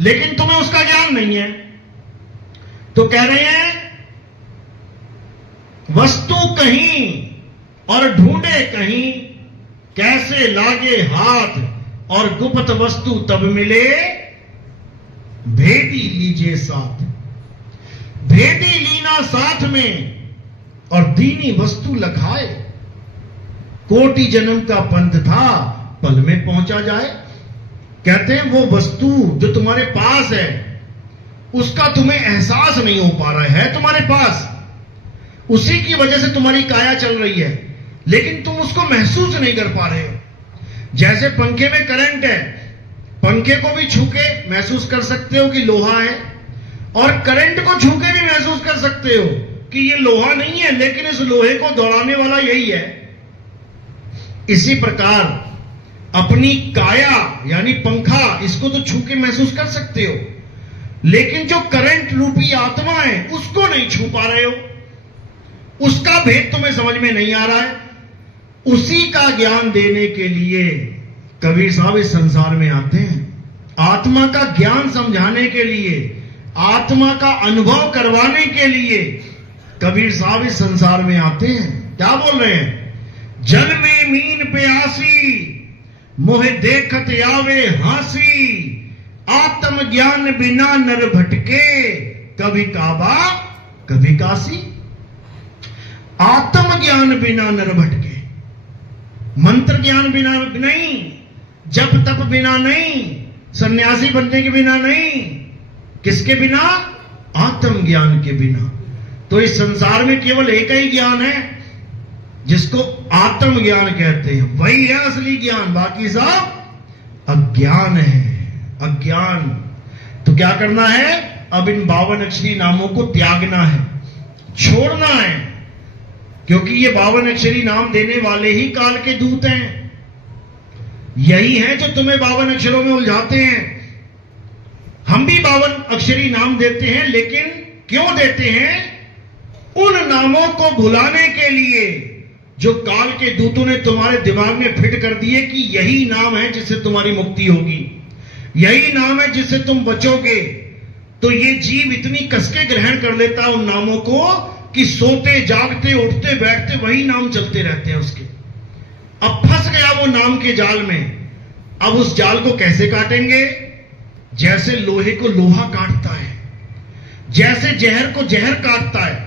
लेकिन तुम्हें उसका ज्ञान नहीं है। तो कह रहे हैं वस्तु कहीं और ढूंढे कहीं, कैसे लागे हाथ और गुप्त वस्तु तब मिले, भेदी लीजिए साथ। भेदी लीना साथ में और दीनी वस्तु लखाए। कोटि जन्म का पंथ था पल में पहुंचा जाए। कहते हैं वो वस्तु जो तुम्हारे पास है उसका तुम्हें एहसास नहीं हो पा रहा है तुम्हारे पास, उसी की वजह से तुम्हारी काया चल रही है, लेकिन तुम उसको महसूस नहीं कर पा रहे हो। जैसे पंखे में करंट है, पंखे को भी छू के महसूस कर सकते हो कि लोहा है, और करंट को छू के भी महसूस कर सकते हो कि ये लोहा नहीं है, लेकिन इस लोहे को दौड़ाने वाला यही है। इसी प्रकार अपनी काया यानी पंखा, इसको तो छू के महसूस कर सकते हो, लेकिन जो करंट रूपी आत्मा है उसको नहीं छू पा रहे हो, उसका भेद तुम्हें समझ में नहीं आ रहा है। उसी का ज्ञान देने के लिए कबीर साहब इस संसार में आते हैं। आत्मा का ज्ञान समझाने के लिए, आत्मा का अनुभव करवाने के लिए कबीर साहब इस संसार में आते हैं। क्या बोल रहे हैं? जल में मीन प्यासी मोहे देखत आवे हासी, आत्म ज्ञान बिना नर भटके, कभी काबा कभी काशी। आत्म ज्ञान बिना नर भटके, मंत्र ज्ञान बिना नहीं, जप तप बिना नहीं, सन्यासी बनने के बिना नहीं, किसके बिना? आत्म ज्ञान के बिना। तो इस संसार में केवल एक ही ज्ञान है जिसको आत्म ज्ञान कहते हैं, वही है असली ज्ञान, बाकी सब अज्ञान है, अज्ञान। तो क्या करना है? अब इन 52 अक्षरी नामों को त्यागना है, छोड़ना है, क्योंकि ये 52 अक्षरी नाम देने वाले ही काल के दूत हैं। यही हैं जो तुम्हें 52 अक्षरों में उलझाते हैं। हम भी 52 अक्षरी नाम देते हैं, लेकिन क्यों देते हैं? उन नामों को भुलाने के लिए जो काल के दूतों ने तुम्हारे दिमाग में फिट कर दिए कि यही नाम है जिससे तुम्हारी मुक्ति होगी, यही नाम है जिससे तुम बचोगे। तो ये जीव इतनी कसके ग्रहण कर लेता है उन नामों को कि सोते जागते उठते बैठते वही नाम चलते रहते हैं उसके। अब फंस गया वो नाम के जाल में। अब उस जाल को कैसे काटेंगे? जैसे लोहे को लोहा काटता है, जैसे जहर को जहर काटता है,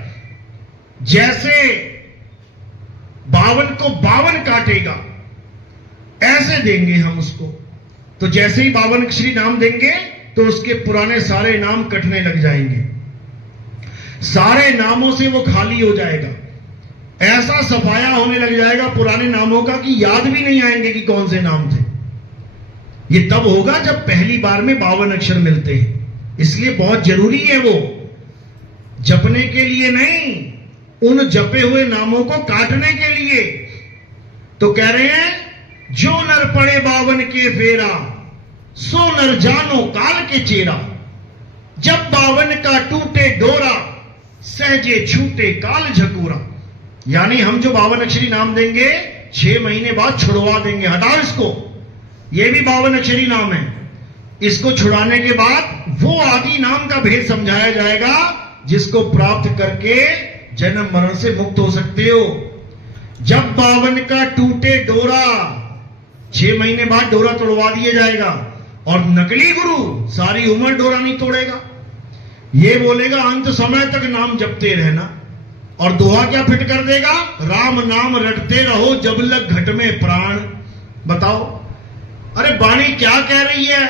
जैसे 52 को 52 काटेगा, ऐसे देंगे हम उसको। तो जैसे ही 52 अक्षरी नाम देंगे तो उसके पुराने सारे नाम कटने लग जाएंगे, सारे नामों से वो खाली हो जाएगा, ऐसा सफाया होने लग जाएगा पुराने नामों का कि याद भी नहीं आएंगे कि कौन से नाम थे। ये तब होगा जब पहली बार में 52 अक्षर मिलते हैं। इसलिए बहुत जरूरी है वो, जपने के लिए नहीं, उन जपे हुए नामों को काटने के लिए। तो कह रहे हैं जो नर पड़े 52 के फेरा, सो नर जानो काल के चेरा। जब 52 का टूटे डोरा, सहजे छूटे काल झकोरा। यानी हम जो 52 अक्षरी नाम देंगे 6 महीने बाद छुड़वा देंगे, हटाओ इसको, ये भी 52 अक्षरी नाम है। इसको छुड़ाने के बाद वो आदि नाम का भेद समझाया जाएगा जिसको प्राप्त करके जन्म मरण से मुक्त हो सकते हो। जब 52 का टूटे डोरा, 6 महीने बाद डोरा तोड़वा दिया जाएगा, और नकली गुरु सारी उम्र डोरा नहीं तोड़ेगा। ये बोलेगा अंत समय तक नाम जपते रहना, और दोहा क्या फिट कर देगा? राम नाम रटते रहो जब लग घट में प्राण। बताओ, अरे वाणी क्या कह रही है,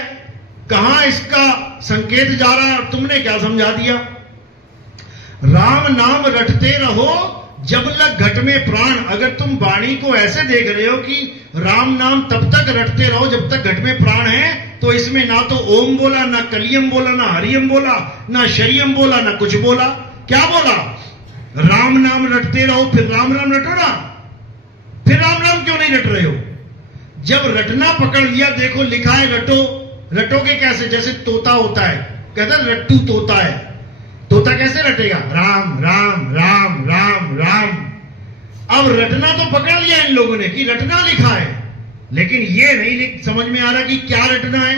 कहां इसका संकेत जा रहा है, और तुमने क्या समझा दिया? राम नाम रटते रहो जब लग घट में प्राण। अगर तुम वाणी को ऐसे देख रहे हो कि राम नाम तब तक रटते रहो जब तक घट में प्राण है, तो इसमें ना तो ओम बोला, ना कलियम बोला, ना हरियम बोला, ना शरियम बोला, ना कुछ बोला। क्या बोला? राम नाम रटते रहो। फिर राम राम रटो ना, फिर राम राम क्यों नहीं रट रहे हो? जब रटना पकड़ लिया, देखो लिखा है रटो। रटोगे कैसे? जैसे तोता होता है, कहता है रट्टू तोता है। तोता कैसे रटेगा? राम राम राम राम राम। अब रटना तो पकड़ लिया इन लोगों ने कि रटना लिखा है, लेकिन ये नहीं समझ में आ रहा कि क्या रटना है।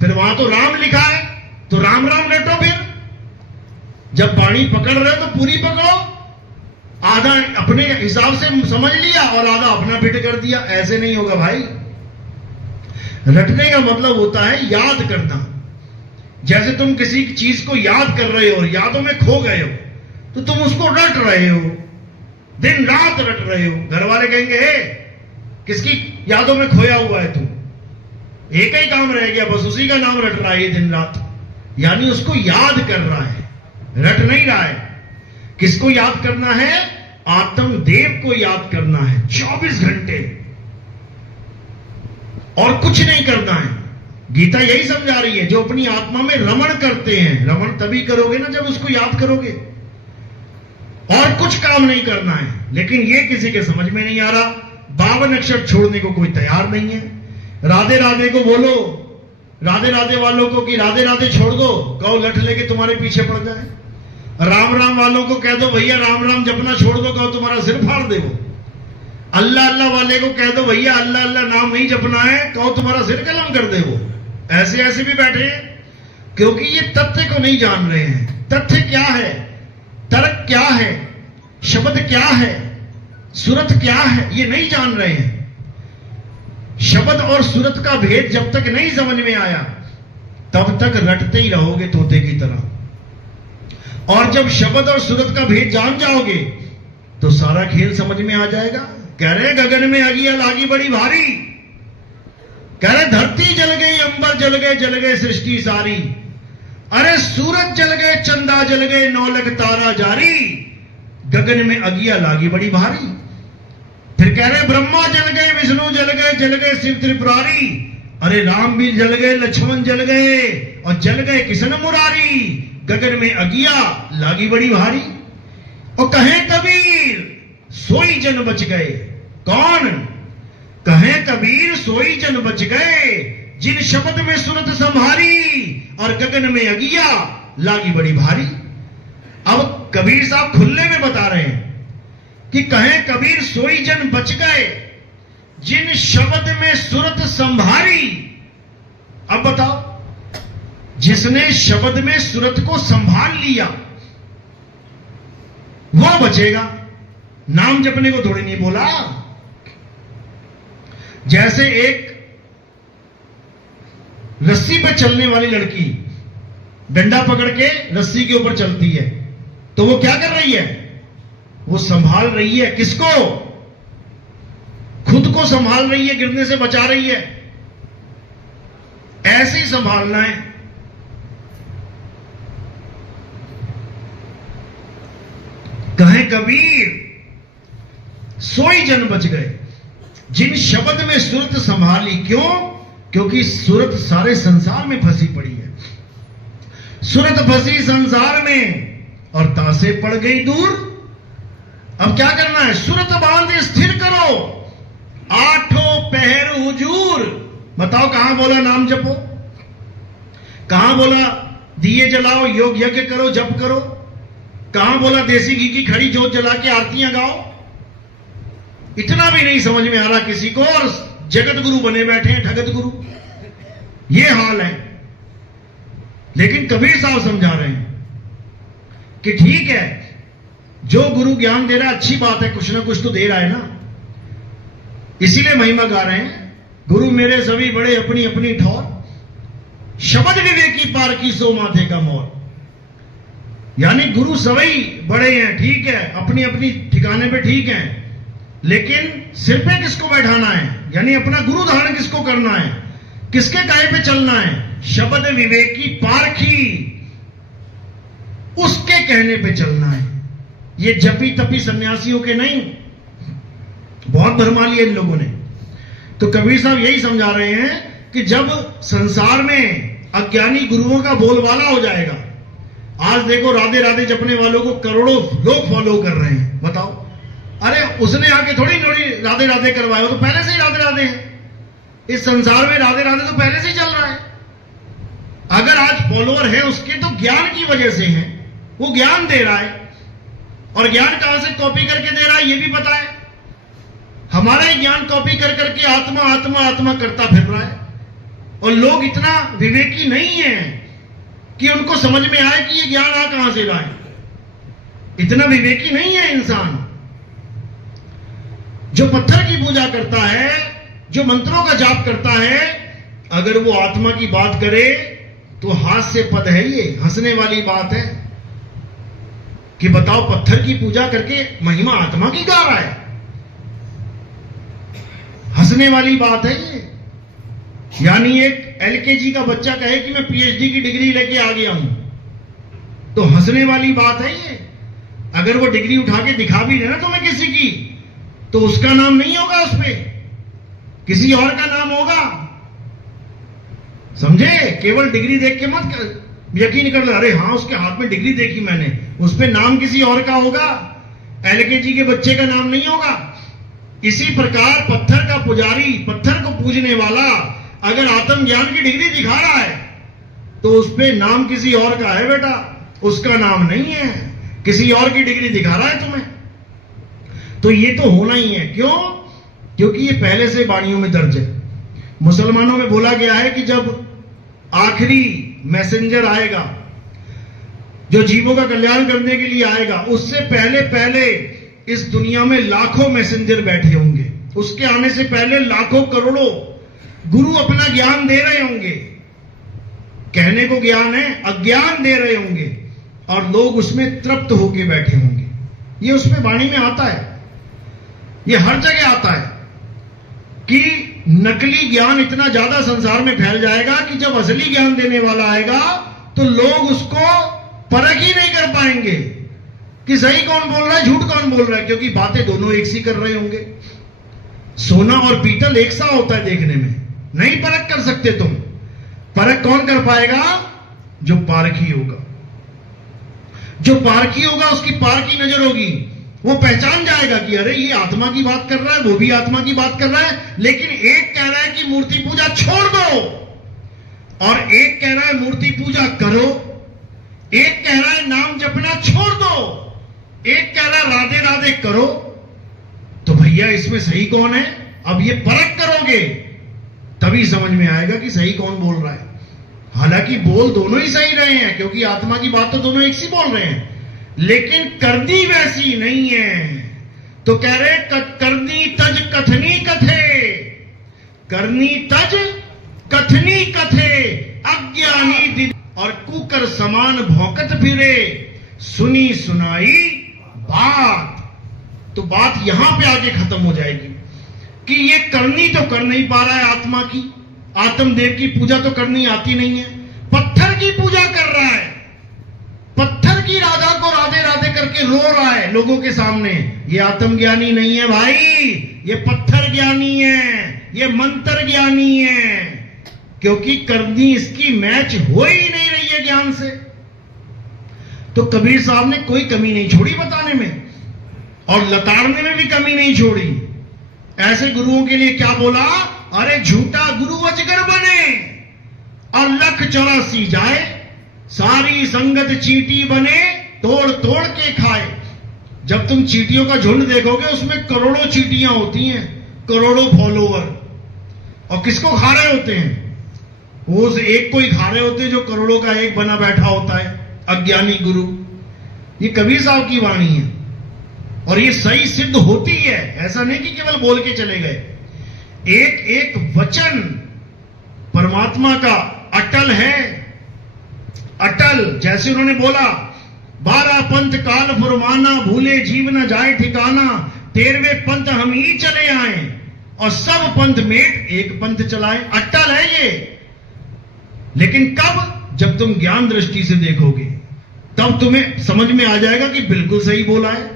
फिर वहां तो राम लिखा है, तो राम राम रटो। फिर जब वाणी पकड़ रहे हो तो पूरी पकड़ो। आधा अपने हिसाब से समझ लिया और आधा अपना फिट कर दिया, ऐसे नहीं होगा भाई। रटने का मतलब होता है याद करना। जैसे तुम किसी चीज को याद कर रहे हो, यादों में खो गए हो, तो तुम उसको रट रहे हो, दिन रात रट रहे हो। घर वाले कहेंगे हे, किसकी यादों में खोया हुआ है तू? एक ही काम रह गया, बस उसी का नाम रट रहा है दिन रात। यानी उसको याद कर रहा है, रट नहीं रहा है। किसको याद करना है? आत्मदेव को याद करना है 24 घंटे, और कुछ नहीं करना है। गीता यही समझा रही है। जो अपनी आत्मा में रमण करते हैं, रमण तभी करोगे ना जब उसको याद करोगे, और कुछ काम नहीं करना है। लेकिन ये किसी के समझ में नहीं आ रहा। 52 अक्षर छोड़ने को कोई तैयार नहीं है। राधे राधे को बोलो, राधे राधे वालों को कि राधे राधे छोड़ दो, कहो लठ लेके तुम्हारे पीछे पड़ जाए। राम राम वालों को कह दो भैया राम राम जपना छोड़ दो, कहो तुम्हारा सिर फाड़ दे वो। अल्लाह अल्लाह वाले को कह दो भैया अल्लाह अल्लाह नाम नहीं जपना है, कहो तुम्हारा सिर कलम कर दे वो। ऐसे ऐसे भी बैठे हैं, क्योंकि ये तथ्य को नहीं जान रहे हैं। तथ्य क्या है, तर्क क्या है, शब्द क्या है, सूरत क्या है, ये नहीं जान रहे हैं। शब्द और सूरत का भेद जब तक नहीं समझ में आया, तब तक रटते ही रहोगे तोते की तरह। और जब शब्द और सूरत का भेद जान जाओगे, तो सारा खेल समझ में आ जाएगा। कह रहे गगन में अगिया लागी बड़ी भारी, कह रहे धरती जल गई, अंबर जल गए सृष्टि सारी। अरे सूरज जल गए, चंदा जल गए, नौलख तारा जारी, गगन में अगिया लागी बड़ी भारी। फिर कह रहे ब्रह्मा जल गए, विष्णु जल गए शिव त्रिपुरारी। अरे राम भी जल गए, लक्ष्मण जल गए, और जल गए किशन मुरारी, गगन में अगिया लागी बड़ी भारी। और कहे कबीर सोई जन बच गए। कौन? कहे कबीर सोई जन बच गए, जिन शब्द में सुरत संभारी, और गगन में अगिया लागी बड़ी भारी। अब कबीर साहब खुले में बता रहे हैं कि कहे कबीर सोई जन बच गए, जिन शब्द में सुरत संभारी। अब बताओ, जिसने शब्द में सुरत को संभाल लिया वो बचेगा। नाम जपने को थोड़ी नहीं बोला। जैसे एक रस्सी पर चलने वाली लड़की डंडा पकड़ के रस्सी के ऊपर चलती है, तो वो क्या कर रही है? वो संभाल रही है किसको? खुद को संभाल रही है, गिरने से बचा रही है। ऐसे ही संभालना है। कहे कबीर सोई जन बच गए, जिन शब्द में सुरत संभाली। क्यों? क्योंकि सुरत सारे संसार में फंसी पड़ी है। सुरत फंसी संसार में और तासे पड़ गई दूर। अब क्या करना है? सुरत बांध स्थिर करो, आठों पहर हुजूर। बताओ कहां बोला नाम जपो, कहां बोला दिए जलाओ, योग यज्ञ करो, जप करो, कहां बोला देसी घी की खड़ी जोत जला के आरतियां गाओ। इतना भी नहीं समझ में आ रहा किसी को, और जगत गुरु बने बैठे हैं, ठगत गुरु। ये हाल है। लेकिन कबीर साहब समझा रहे हैं कि ठीक है, जो गुरु ज्ञान दे रहा है अच्छी बात है, कुछ ना कुछ तो दे रहा है ना, इसीलिए महिमा गा रहे हैं। गुरु मेरे सभी बड़े अपनी अपनी ठौर, शब्द विवेकी पार की सो माथे का मोर। यानी गुरु सभी बड़े हैं, ठीक है, अपनी अपनी ठिकाने पे ठीक है, लेकिन सिर पे किसको बैठाना है? यानी अपना गुरु धारण किसको करना है? किसके गाय पे चलना है? शब्द विवेकी पारखी। उसके कहने पे चलना है। ये जपी तपी सन्यासियों के नहीं। बहुत भरमा लिया इन लोगों ने। तो कबीर साहब यही समझा रहे हैं कि जब संसार में अज्ञानी गुरुओं का बोलबाला हो जाएगा, आज देखो राधे राधे जपने वालों को करोड़ों लोग फॉलो कर रहे हैं, बताओ। अरे उसने आके थोड़ी राधे राधे करवाया, तो पहले से ही राधे राधे है। इस संसार में राधे राधे तो पहले से ही चल रहा है। अगर आज फॉलोअर है उसके, तो ज्ञान की वजह से है। वो ज्ञान दे रहा है, और ज्ञान कहां से कॉपी करके दे रहा है ये भी पता है। हमारा ही ज्ञान कॉपी कर करके आत्मा आत्मा आत्मा करता फिर रहा है। और लोग इतना विवेकी नहीं है कि उनको समझ में आए कि ये ज्ञान आ कहां से रहा है। इतना विवेकी नहीं है इंसान। जो पत्थर की पूजा करता है, जो मंत्रों का जाप करता है, अगर वो आत्मा की बात करे तो हास्य पद है, ये हंसने वाली बात है कि बताओ पत्थर की पूजा करके महिमा आत्मा की गा रहा है। हंसने वाली बात है ये। यानी एक एलकेजी का बच्चा कहे कि मैं पीएचडी की डिग्री लेके आ गया हूं, तो हंसने वाली बात है ये। अगर वो डिग्री उठा के दिखा भी देना तुम्हें किसी की, तो उसका नाम नहीं होगा, उस पे किसी और का नाम होगा। समझे? केवल डिग्री देख के मत यकीन कर लो, अरे हाँ उसके हाथ में डिग्री देखी मैंने, उस पे नाम किसी और का होगा, एलकेजी के बच्चे का नाम नहीं होगा। इसी प्रकार पत्थर का पुजारी, पत्थर को पूजने वाला अगर आत्मज्ञान की डिग्री दिखा रहा है, तो उस पे नाम किसी और का है बेटा, उसका नाम नहीं है। किसी और की डिग्री दिखा रहा है तुम्हें। तो ये तो होना ही है। क्यों? क्योंकि ये पहले से वाणियों में दर्ज है। मुसलमानों में बोला गया है कि जब आखिरी मैसेंजर आएगा, जो जीवों का कल्याण करने के लिए आएगा, उससे पहले पहले इस दुनिया में लाखों मैसेंजर बैठे होंगे। उसके आने से पहले लाखों करोड़ों गुरु अपना ज्ञान दे रहे होंगे। कहने को ज्ञान है, अज्ञान दे रहे होंगे, और लोग उसमें तृप्त होकर बैठे होंगे। ये उसमें वाणी में आता है, ये हर जगह आता है कि नकली ज्ञान इतना ज्यादा संसार में फैल जाएगा कि जब असली ज्ञान देने वाला आएगा तो लोग उसको परख ही नहीं कर पाएंगे कि सही कौन बोल रहा है, झूठ कौन बोल रहा है, क्योंकि बातें दोनों एक सी कर रहे होंगे। सोना और पीतल एक सा होता है देखने में, नहीं परख कर सकते तुम। परख कौन कर पाएगा? जो पारखी होगा। जो पारखी होगा, उसकी पारखी नजर होगी, वो पहचान जाएगा कि अरे ये आत्मा की बात कर रहा है, वो भी आत्मा की बात कर रहा है, लेकिन एक कह रहा है कि मूर्ति पूजा छोड़ दो, और एक कह रहा है मूर्ति पूजा करो। एक कह रहा है नाम जपना छोड़ दो, एक कह रहा है राधे राधे करो। तो भैया इसमें सही कौन है? अब ये परख करोगे तभी समझ में आएगा कि सही कौन बोल रहा है। हालांकि बोल दोनों ही सही रहे हैं, क्योंकि आत्मा की बात तो दोनों एक सी बोल रहे हैं, लेकिन करनी वैसी नहीं है। तो कह रहे करनी तज कथनी कथे, करनी तज कथनी कथे, अज्ञानी दिन और कुकर समान भौंकत फिरे, सुनी सुनाई बात। तो बात यहां पे आके खत्म हो जाएगी कि ये करनी तो कर नहीं पा रहा है आत्मा की, आत्मदेव की पूजा तो करनी आती नहीं है, पत्थर की पूजा कर रहा है, पत्थर की राधा को राधे राधे करके रो रहा है लोगों के सामने। ये आत्मज्ञानी नहीं है भाई, ये पत्थर ज्ञानी है, ये मंत्र ज्ञानी है, क्योंकि करनी इसकी मैच हो ही नहीं रही है ज्ञान से। तो कबीर साहब ने कोई कमी नहीं छोड़ी बताने में, और लताड़ने में भी कमी नहीं छोड़ी। ऐसे गुरुओं के लिए क्या बोला? अरे झूठा गुरु अजगर बने और लख 84 जाए, सारी संगत चींटी बने, तोड़ तोड़ के खाए। जब तुम चींटियों का झुंड देखोगे उसमें करोड़ों चींटियां होती हैं, करोड़ों फॉलोवर, और किसको खा रहे होते हैं? वो उस एक को ही खा रहे होते हैं जो करोड़ों का एक बना बैठा होता है, अज्ञानी गुरु। ये कबीर साहब की वाणी है, और ये सही सिद्ध होती है। ऐसा नहीं कि केवल बोल के चले गए। एक एक वचन परमात्मा का अटल है, अटल। जैसे उन्होंने बोला 12 पंथ काल फुरमाना, भूले जीव न जाए ठिकाना, 13वें पंथ हम ही चले आए और सब पंथ मेट एक पंथ चलाए। अटल है ये। लेकिन कब? जब तुम ज्ञान दृष्टि से देखोगे, तब तुम्हें समझ में आ जाएगा कि बिल्कुल सही बोला है।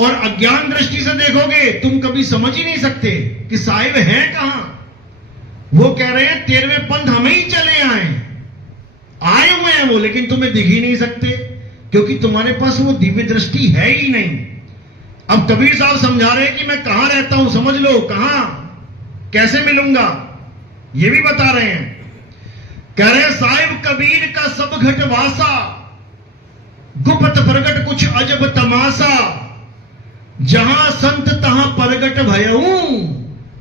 और अज्ञान दृष्टि से देखोगे तुम कभी समझ ही नहीं सकते कि साहिब है कहां। वो कह रहे हैं 13वें पंथ हमें ही चले आए हुए हैं वो, लेकिन तुम्हें दिख ही नहीं सकते क्योंकि तुम्हारे पास वो दिव्य दृष्टि है ही नहीं। अब कबीर साहब समझा रहे हैं कि मैं कहां रहता हूं, समझ लो कहां, कैसे मिलूंगा, ये भी बता रहे हैं। कह रहे साहिब कबीर का सब घट वासा, गुप्त प्रगट कुछ अजब तमाशा, जहां संत तहां प्रगट भयहूं,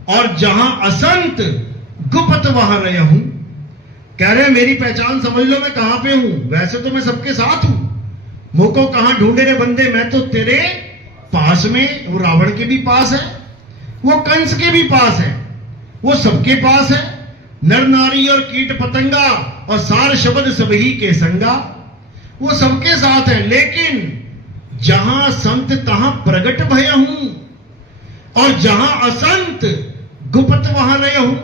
और जहां असंत गुप्त वहां रहूं। कह रहे मेरी पहचान समझ लो, मैं कहां पे हूं। वैसे तो मैं सबके साथ हूं, मुझको कहां ढूंढे रे बंदे, मैं तो तेरे पास में। वो रावण के भी पास है, वो कंस के भी पास है, वो सबके पास है। नर नारी और कीट पतंगा और सार शब्द सभी के संगा, वो सबके साथ है। लेकिन जहां संत तहां प्रगट भयहूं, और जहां असंत गुप्त वहां रहूं।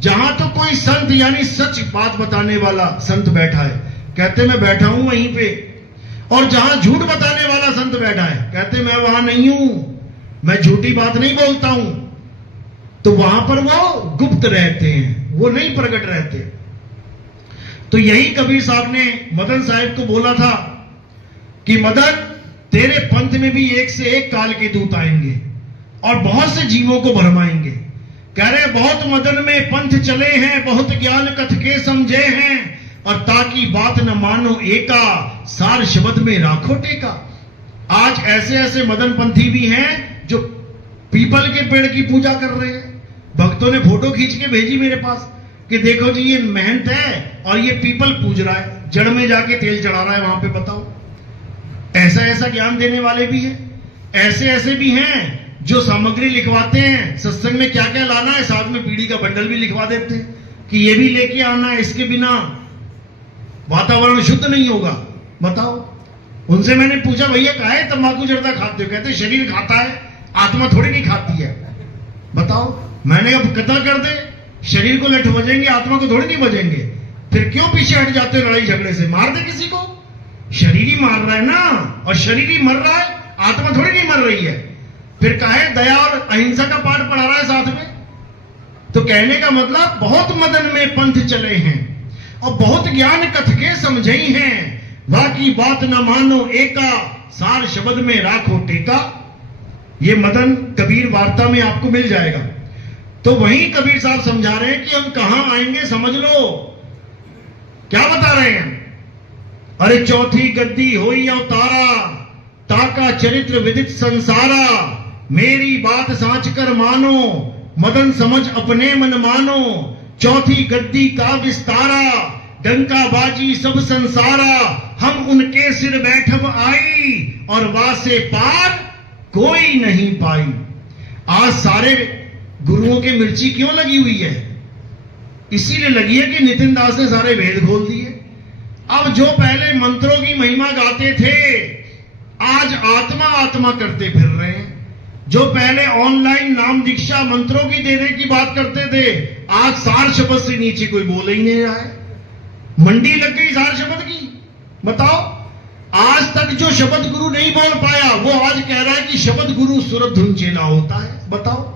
जहां तो कोई संत यानी सच बात बताने वाला संत बैठा है, कहते मैं बैठा हूं वहीं पे। और जहां झूठ बताने वाला संत बैठा है, कहते मैं वहां नहीं हूं, मैं झूठी बात नहीं बोलता हूं। तो वहां पर वो गुप्त रहते हैं, वो नहीं प्रकट रहते। तो यही कबीर साहब ने मदन साहब को बोला था कि मदन तेरे पंथ में भी एक से एक काल के दूत आएंगे और बहुत से जीवों को भरमाएंगे। कह रहे बहुत मदन में पंथ चले हैं, बहुत ज्ञान कथ के समझे हैं, और ताकि बात न मानो एका, सार शब्द में राखो टेका। आज ऐसे ऐसे मदन पंथी भी हैं जो पीपल के पेड़ की पूजा कर रहे हैं। भक्तों ने फोटो खींच के भेजी मेरे पास कि देखो जी ये महंत है और ये पीपल पूज रहा है, जड़ में जाके तेल चढ़ा रहा है वहां पे। बताओ, ऐसा ऐसा ज्ञान देने वाले भी हैं। ऐसे ऐसे भी हैं जो सामग्री लिखवाते हैं, सत्संग में क्या क्या लाना है, साथ में बीड़ी का बंडल भी लिखवा देते हैं कि ये भी लेके आना है, इसके बिना वातावरण शुद्ध नहीं होगा। बताओ, उनसे मैंने पूछा भैया काहे तंबाकू जर्दा खाते हो? कहते शरीर खाता है, आत्मा थोड़ी नहीं खाती है। बताओ, मैंने अब कत्ल कर दे, शरीर को लठ बजेंगे, आत्मा को थोड़ी नहीं बजेंगे। फिर क्यों पीछे हट जाते हो लड़ाई झगड़े से? मार दे किसी को, शरीर ही मार रहा है ना, और शरीर ही मर रहा है, आत्मा थोड़ी नहीं मर रही है। फिर काहे दया और अहिंसा का पाठ पढ़ा रहा है साथ में? तो कहने का मतलब बहुत मदन में पंथ चले हैं और बहुत ज्ञान कथ के समझे हैं, बाकी बात न मानो एका, सार शब्द में राखो टेका। ये मदन कबीर वार्ता में आपको मिल जाएगा। तो वहीं कबीर साहब समझा रहे हैं कि हम कहां आएंगे, समझ लो। क्या बता रहे हैं? अरे चौथी गद्दी होई अवतारा, ताका चरित्र विदित संसारा, मेरी बात साच कर मानो, मदन समझ अपने मन मानो, चौथी गद्दी का विस्तारा, डंका बाजी सब संसारा, हम उनके सिर बैठब आई, और वासे पार कोई नहीं पाई। आज सारे गुरुओं के मिर्ची क्यों लगी हुई है? इसीलिए लगी है कि नितिन दास ने सारे वेद खोल दिए। अब जो पहले मंत्रों की महिमा गाते थे, आज आत्मा आत्मा करते फिर रहे हैं। जो पहले ऑनलाइन नाम दीक्षा मंत्रों की देने की बात करते थे, आज सार शब्द से नीचे कोई बोल ही नहीं रहा है। मंडी लग गई सार शब्द की। बताओ, आज तक जो शब्द गुरु नहीं बोल पाया, वो आज कह रहा है कि शब्द गुरु सुरत धुन चेला होता है। बताओ,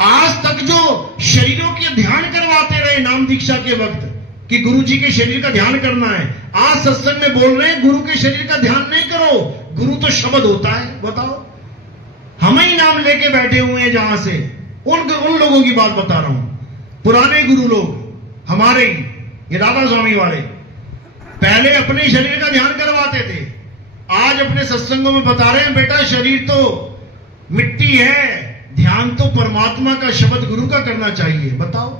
आज तक जो शरीरों के ध्यान करवाते रहे नाम दीक्षा के वक्त कि गुरु जी के शरीर का ध्यान करना है, आज सत्संग में बोल रहे हैं गुरु के शरीर का ध्यान नहीं करो, गुरु तो शब्द होता है। बताओ, हम ही नाम लेके बैठे हुए हैं जहां से। उन लोगों की बात बता रहा हूं, पुराने गुरु लोग हमारे, ये राधा स्वामी वाले, पहले अपने शरीर का ध्यान करवाते थे। आज अपने सत्संगों में बता रहे हैं बेटा शरीर तो मिट्टी है, ध्यान तो परमात्मा का शब्द गुरु का करना चाहिए। बताओ,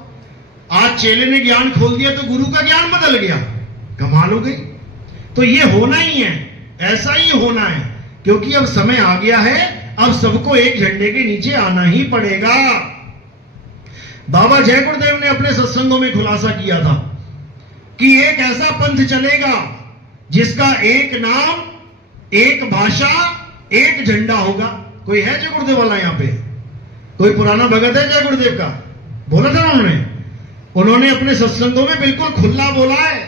आज चेले ने ज्ञान खोल दिया तो गुरु का ज्ञान बदल गया। कमाल हो गई। तो ये होना ही है, ऐसा ही होना है, क्योंकि अब समय आ गया है, अब सबको एक झंडे के नीचे आना ही पड़ेगा। बाबा जय गुरुदेव ने अपने सत्संगों में खुलासा किया था कि एक ऐसा पंथ चलेगा जिसका एक नाम, एक भाषा, एक झंडा होगा। कोई है जय गुरुदेव वाला यहां पे? कोई पुराना भगत है जय गुरुदेव का? बोला था उन्होंने अपने सत्संगों में बिल्कुल खुला बोला है,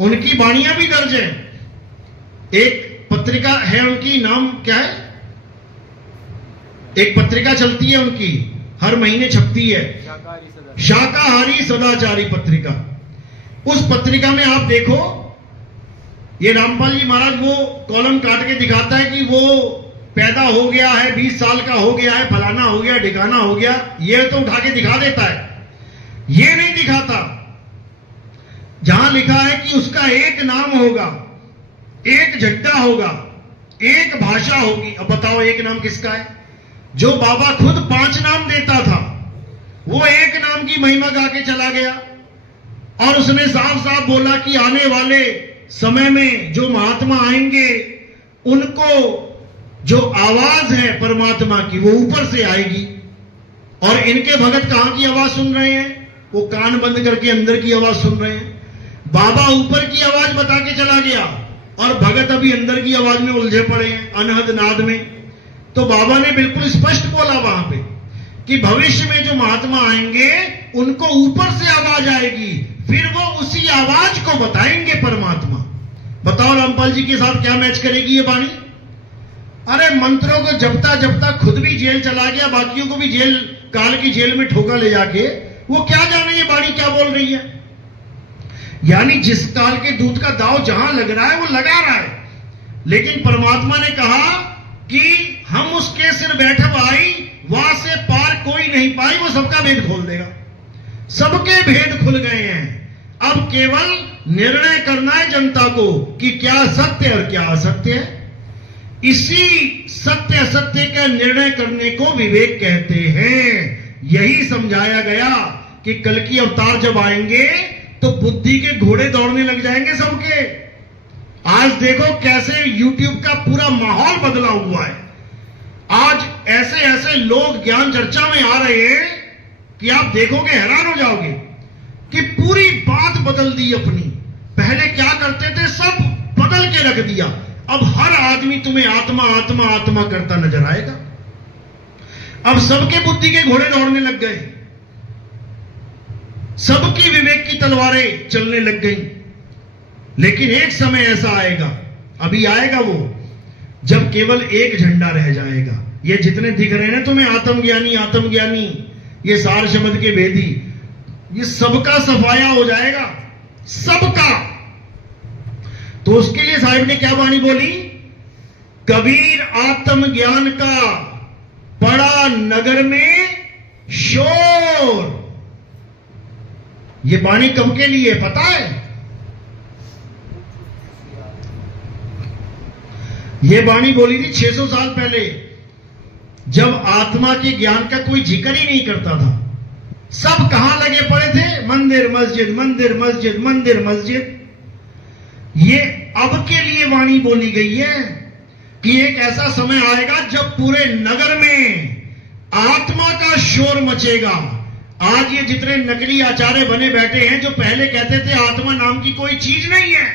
उनकी वाणियां भी दर्ज है। एक पत्रिका है उनकी, नाम क्या है, एक पत्रिका चलती है उनकी, हर महीने छपती है, शाकाहारी सदाचारी पत्रिका। उस पत्रिका में आप देखो, ये रामपाल जी महाराज वो कॉलम काट के दिखाता है कि वो पैदा हो गया है, 20 साल का हो गया है, फलाना हो गया, ठिकाना हो गया, ये तो उठा के दिखा देता है। ये नहीं दिखाता जहां लिखा है कि उसका एक नाम होगा, एक झंडा होगा, एक भाषा होगी। अब बताओ एक नाम किसका है? जो बाबा खुद 5 नाम देता था, वो एक नाम की महिमा गा के चला गया। और उसने साफ साफ बोला कि आने वाले समय में जो महात्मा आएंगे, उनको जो आवाज है परमात्मा की, वो ऊपर से आएगी। और इनके भगत कहां की आवाज सुन रहे हैं? वो कान बंद करके अंदर की आवाज सुन रहे हैं। बाबा ऊपर की आवाज बता के चला गया और भगत अभी अंदर की आवाज में उलझे पड़े हैं, अनहद नाद में। तो बाबा ने बिल्कुल स्पष्ट बोला वहां पे कि भविष्य में जो महात्मा आएंगे, उनको ऊपर से आवाज आएगी, फिर वो उसी आवाज को बताएंगे परमात्मा। बताओ रामपाल जी के साथ क्या मैच करेगी ये वाणी? अरे मंत्रों को जपता जपता खुद भी जेल चला गया, बाकियों को भी जेल, काल की जेल में ठोका ले जाके। वो क्या जाने ये वाणी क्या बोल रही है? यानी जिस काल के दूत का दाव जहां लग रहा है वो लगा रहा है, लेकिन परमात्मा ने कहा कि हम उसके सिर बैठे आई, वहां से पार कोई नहीं पाई, वो सबका भेद खोल देगा। सबके भेद खुल गए हैं। अब केवल निर्णय करना है जनता को कि क्या सत्य और क्या असत्य है। इसी सत्य असत्य का निर्णय करने को विवेक कहते हैं। यही समझाया गया कि कल की अवतार जब आएंगे तो बुद्धि के घोड़े दौड़ने लग जाएंगे सबके। आज देखो कैसे YouTube का पूरा माहौल बदला हुआ है। आज ऐसे ऐसे लोग ज्ञान चर्चा में आ रहे हैं कि आप देखोगे, हैरान हो जाओगे कि पूरी बात बदल दी अपनी। पहले क्या करते थे, सब बदल के रख दिया। अब हर आदमी तुम्हें आत्मा आत्मा आत्मा करता नजर आएगा। अब सबके बुद्धि के घोड़े दौड़ने लग गए, सबकी विवेक की तलवारें चलने लग गई। लेकिन एक समय ऐसा आएगा, अभी आएगा वो, जब केवल एक झंडा रह जाएगा। ये जितने दिख रहे हैं ना तुम्हें, आत्मज्ञानी आत्मज्ञानी, ये सार शब्द के भेदी, ये सबका सफाया हो जाएगा, सबका। तो उसके लिए साहिब ने क्या वाणी बोली? कबीर आत्मज्ञान का पड़ा नगर में शोर। ये वाणी कब के लिए पता है? ये वाणी बोली थी 600 साल पहले, जब आत्मा के ज्ञान का कोई जिक्र ही नहीं करता था। सब कहां लगे पड़े थे? मंदिर मस्जिद, मंदिर मस्जिद, मंदिर मस्जिद। ये अब के लिए वाणी बोली गई है कि एक ऐसा समय आएगा जब पूरे नगर में आत्मा का शोर मचेगा। आज ये जितने नकली आचार्य बने बैठे हैं, जो पहले कहते थे आत्मा नाम की कोई चीज नहीं है,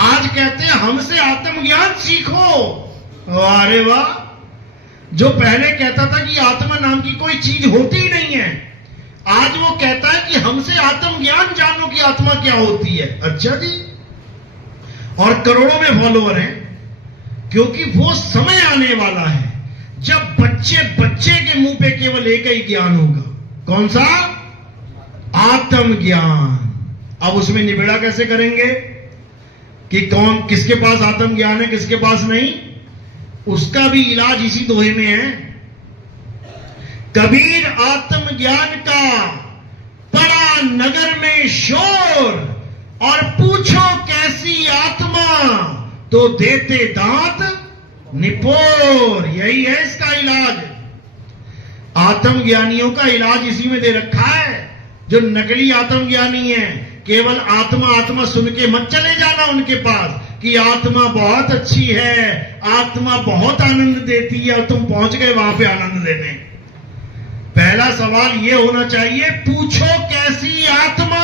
आज कहते हैं हमसे आत्मज्ञान सीखो। अरे वाह! जो पहले कहता था कि आत्मा नाम की कोई चीज होती ही नहीं है, आज वो कहता है कि हमसे आत्मज्ञान जानो कि आत्मा क्या होती है। अच्छा जी। और करोड़ों में फॉलोअर हैं, क्योंकि वो समय आने वाला है जब बच्चे बच्चे के मुंह पे केवल एक ही ज्ञान होगा। कौन सा? आत्मज्ञान। अब उसमें निबेड़ा कैसे करेंगे कि कौन किसके पास आत्मज्ञान है, किसके पास नहीं? उसका भी इलाज इसी दोहे में है। कबीर आत्मज्ञान का पड़ा नगर में शोर, और पूछो कैसी आत्मा, तो देते दांत निपोर। यही है इसका इलाज। आत्मज्ञानियों का इलाज इसी में दे रखा है। जो नकली आत्मज्ञानी है, केवल आत्मा आत्मा सुन के मत चले जाना उनके पास कि आत्मा बहुत अच्छी है, आत्मा बहुत आनंद देती है, और तुम पहुंच गए वहां पे आनंद देने। पहला सवाल यह होना चाहिए, पूछो कैसी आत्मा,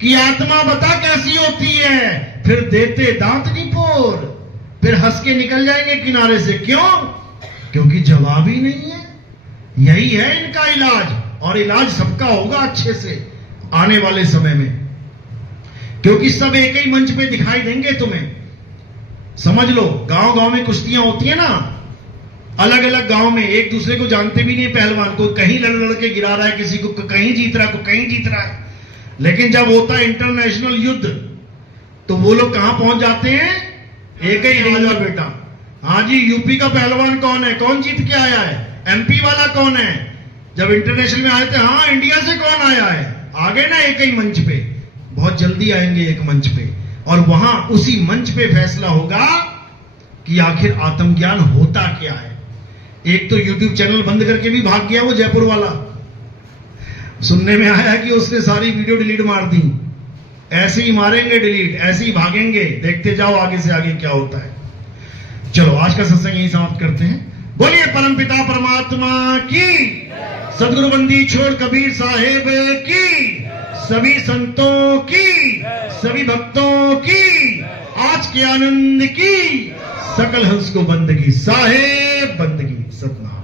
कि आत्मा बता कैसी होती है, फिर देते दांत निपोर, फिर हंस के निकल जाएंगे किनारे से। क्यों? क्योंकि जवाब ही नहीं है। यही है इनका इलाज, और इलाज सबका होगा अच्छे से आने वाले समय में, क्योंकि सब एक ही मंच पे दिखाई देंगे तुम्हें। समझ लो, गांव गांव में कुश्तियां होती है ना, अलग अलग गांव में, एक दूसरे को जानते भी नहीं पहलवान, कोई कहीं लड़ लड़ के गिरा रहा है किसी को, कहीं जीत रहा है, कोई कहीं जीत रहा है। लेकिन जब होता है इंटरनेशनल युद्ध तो वो लोग कहां पहुंच जाते हैं? एक ही राजा बेटा। हाँ जी, यूपी का पहलवान कौन है, कौन जीत के आया है? एमपी वाला कौन है? जब इंटरनेशनल में आए थे, हाँ इंडिया से कौन आया है? आ गए ना एक ही मंच पे, बहुत जल्दी आएंगे एक मंच पे, और वहां उसी मंच पे फैसला होगा कि आखिर आत्मज्ञान होता क्या है। एक तो यूट्यूब चैनल बंद करके भी भाग गया वो जयपुर वाला, सुनने में आया कि उसने सारी वीडियो डिलीट मार दी। ऐसे ही मारेंगे डिलीट, ऐसे ही भागेंगे, देखते जाओ आगे से आगे क्या होता है। चलो आज का सत्संग यही समाप्त करते हैं। बोलिए परमपिता परमात्मा की, सदगुरु बंदी छोड़ कबीर साहेब की, सभी संतों की, सभी भक्तों की, आज के आनंद की, सकल हंस को बंदगी, साहेब बंदगी, सतनाम।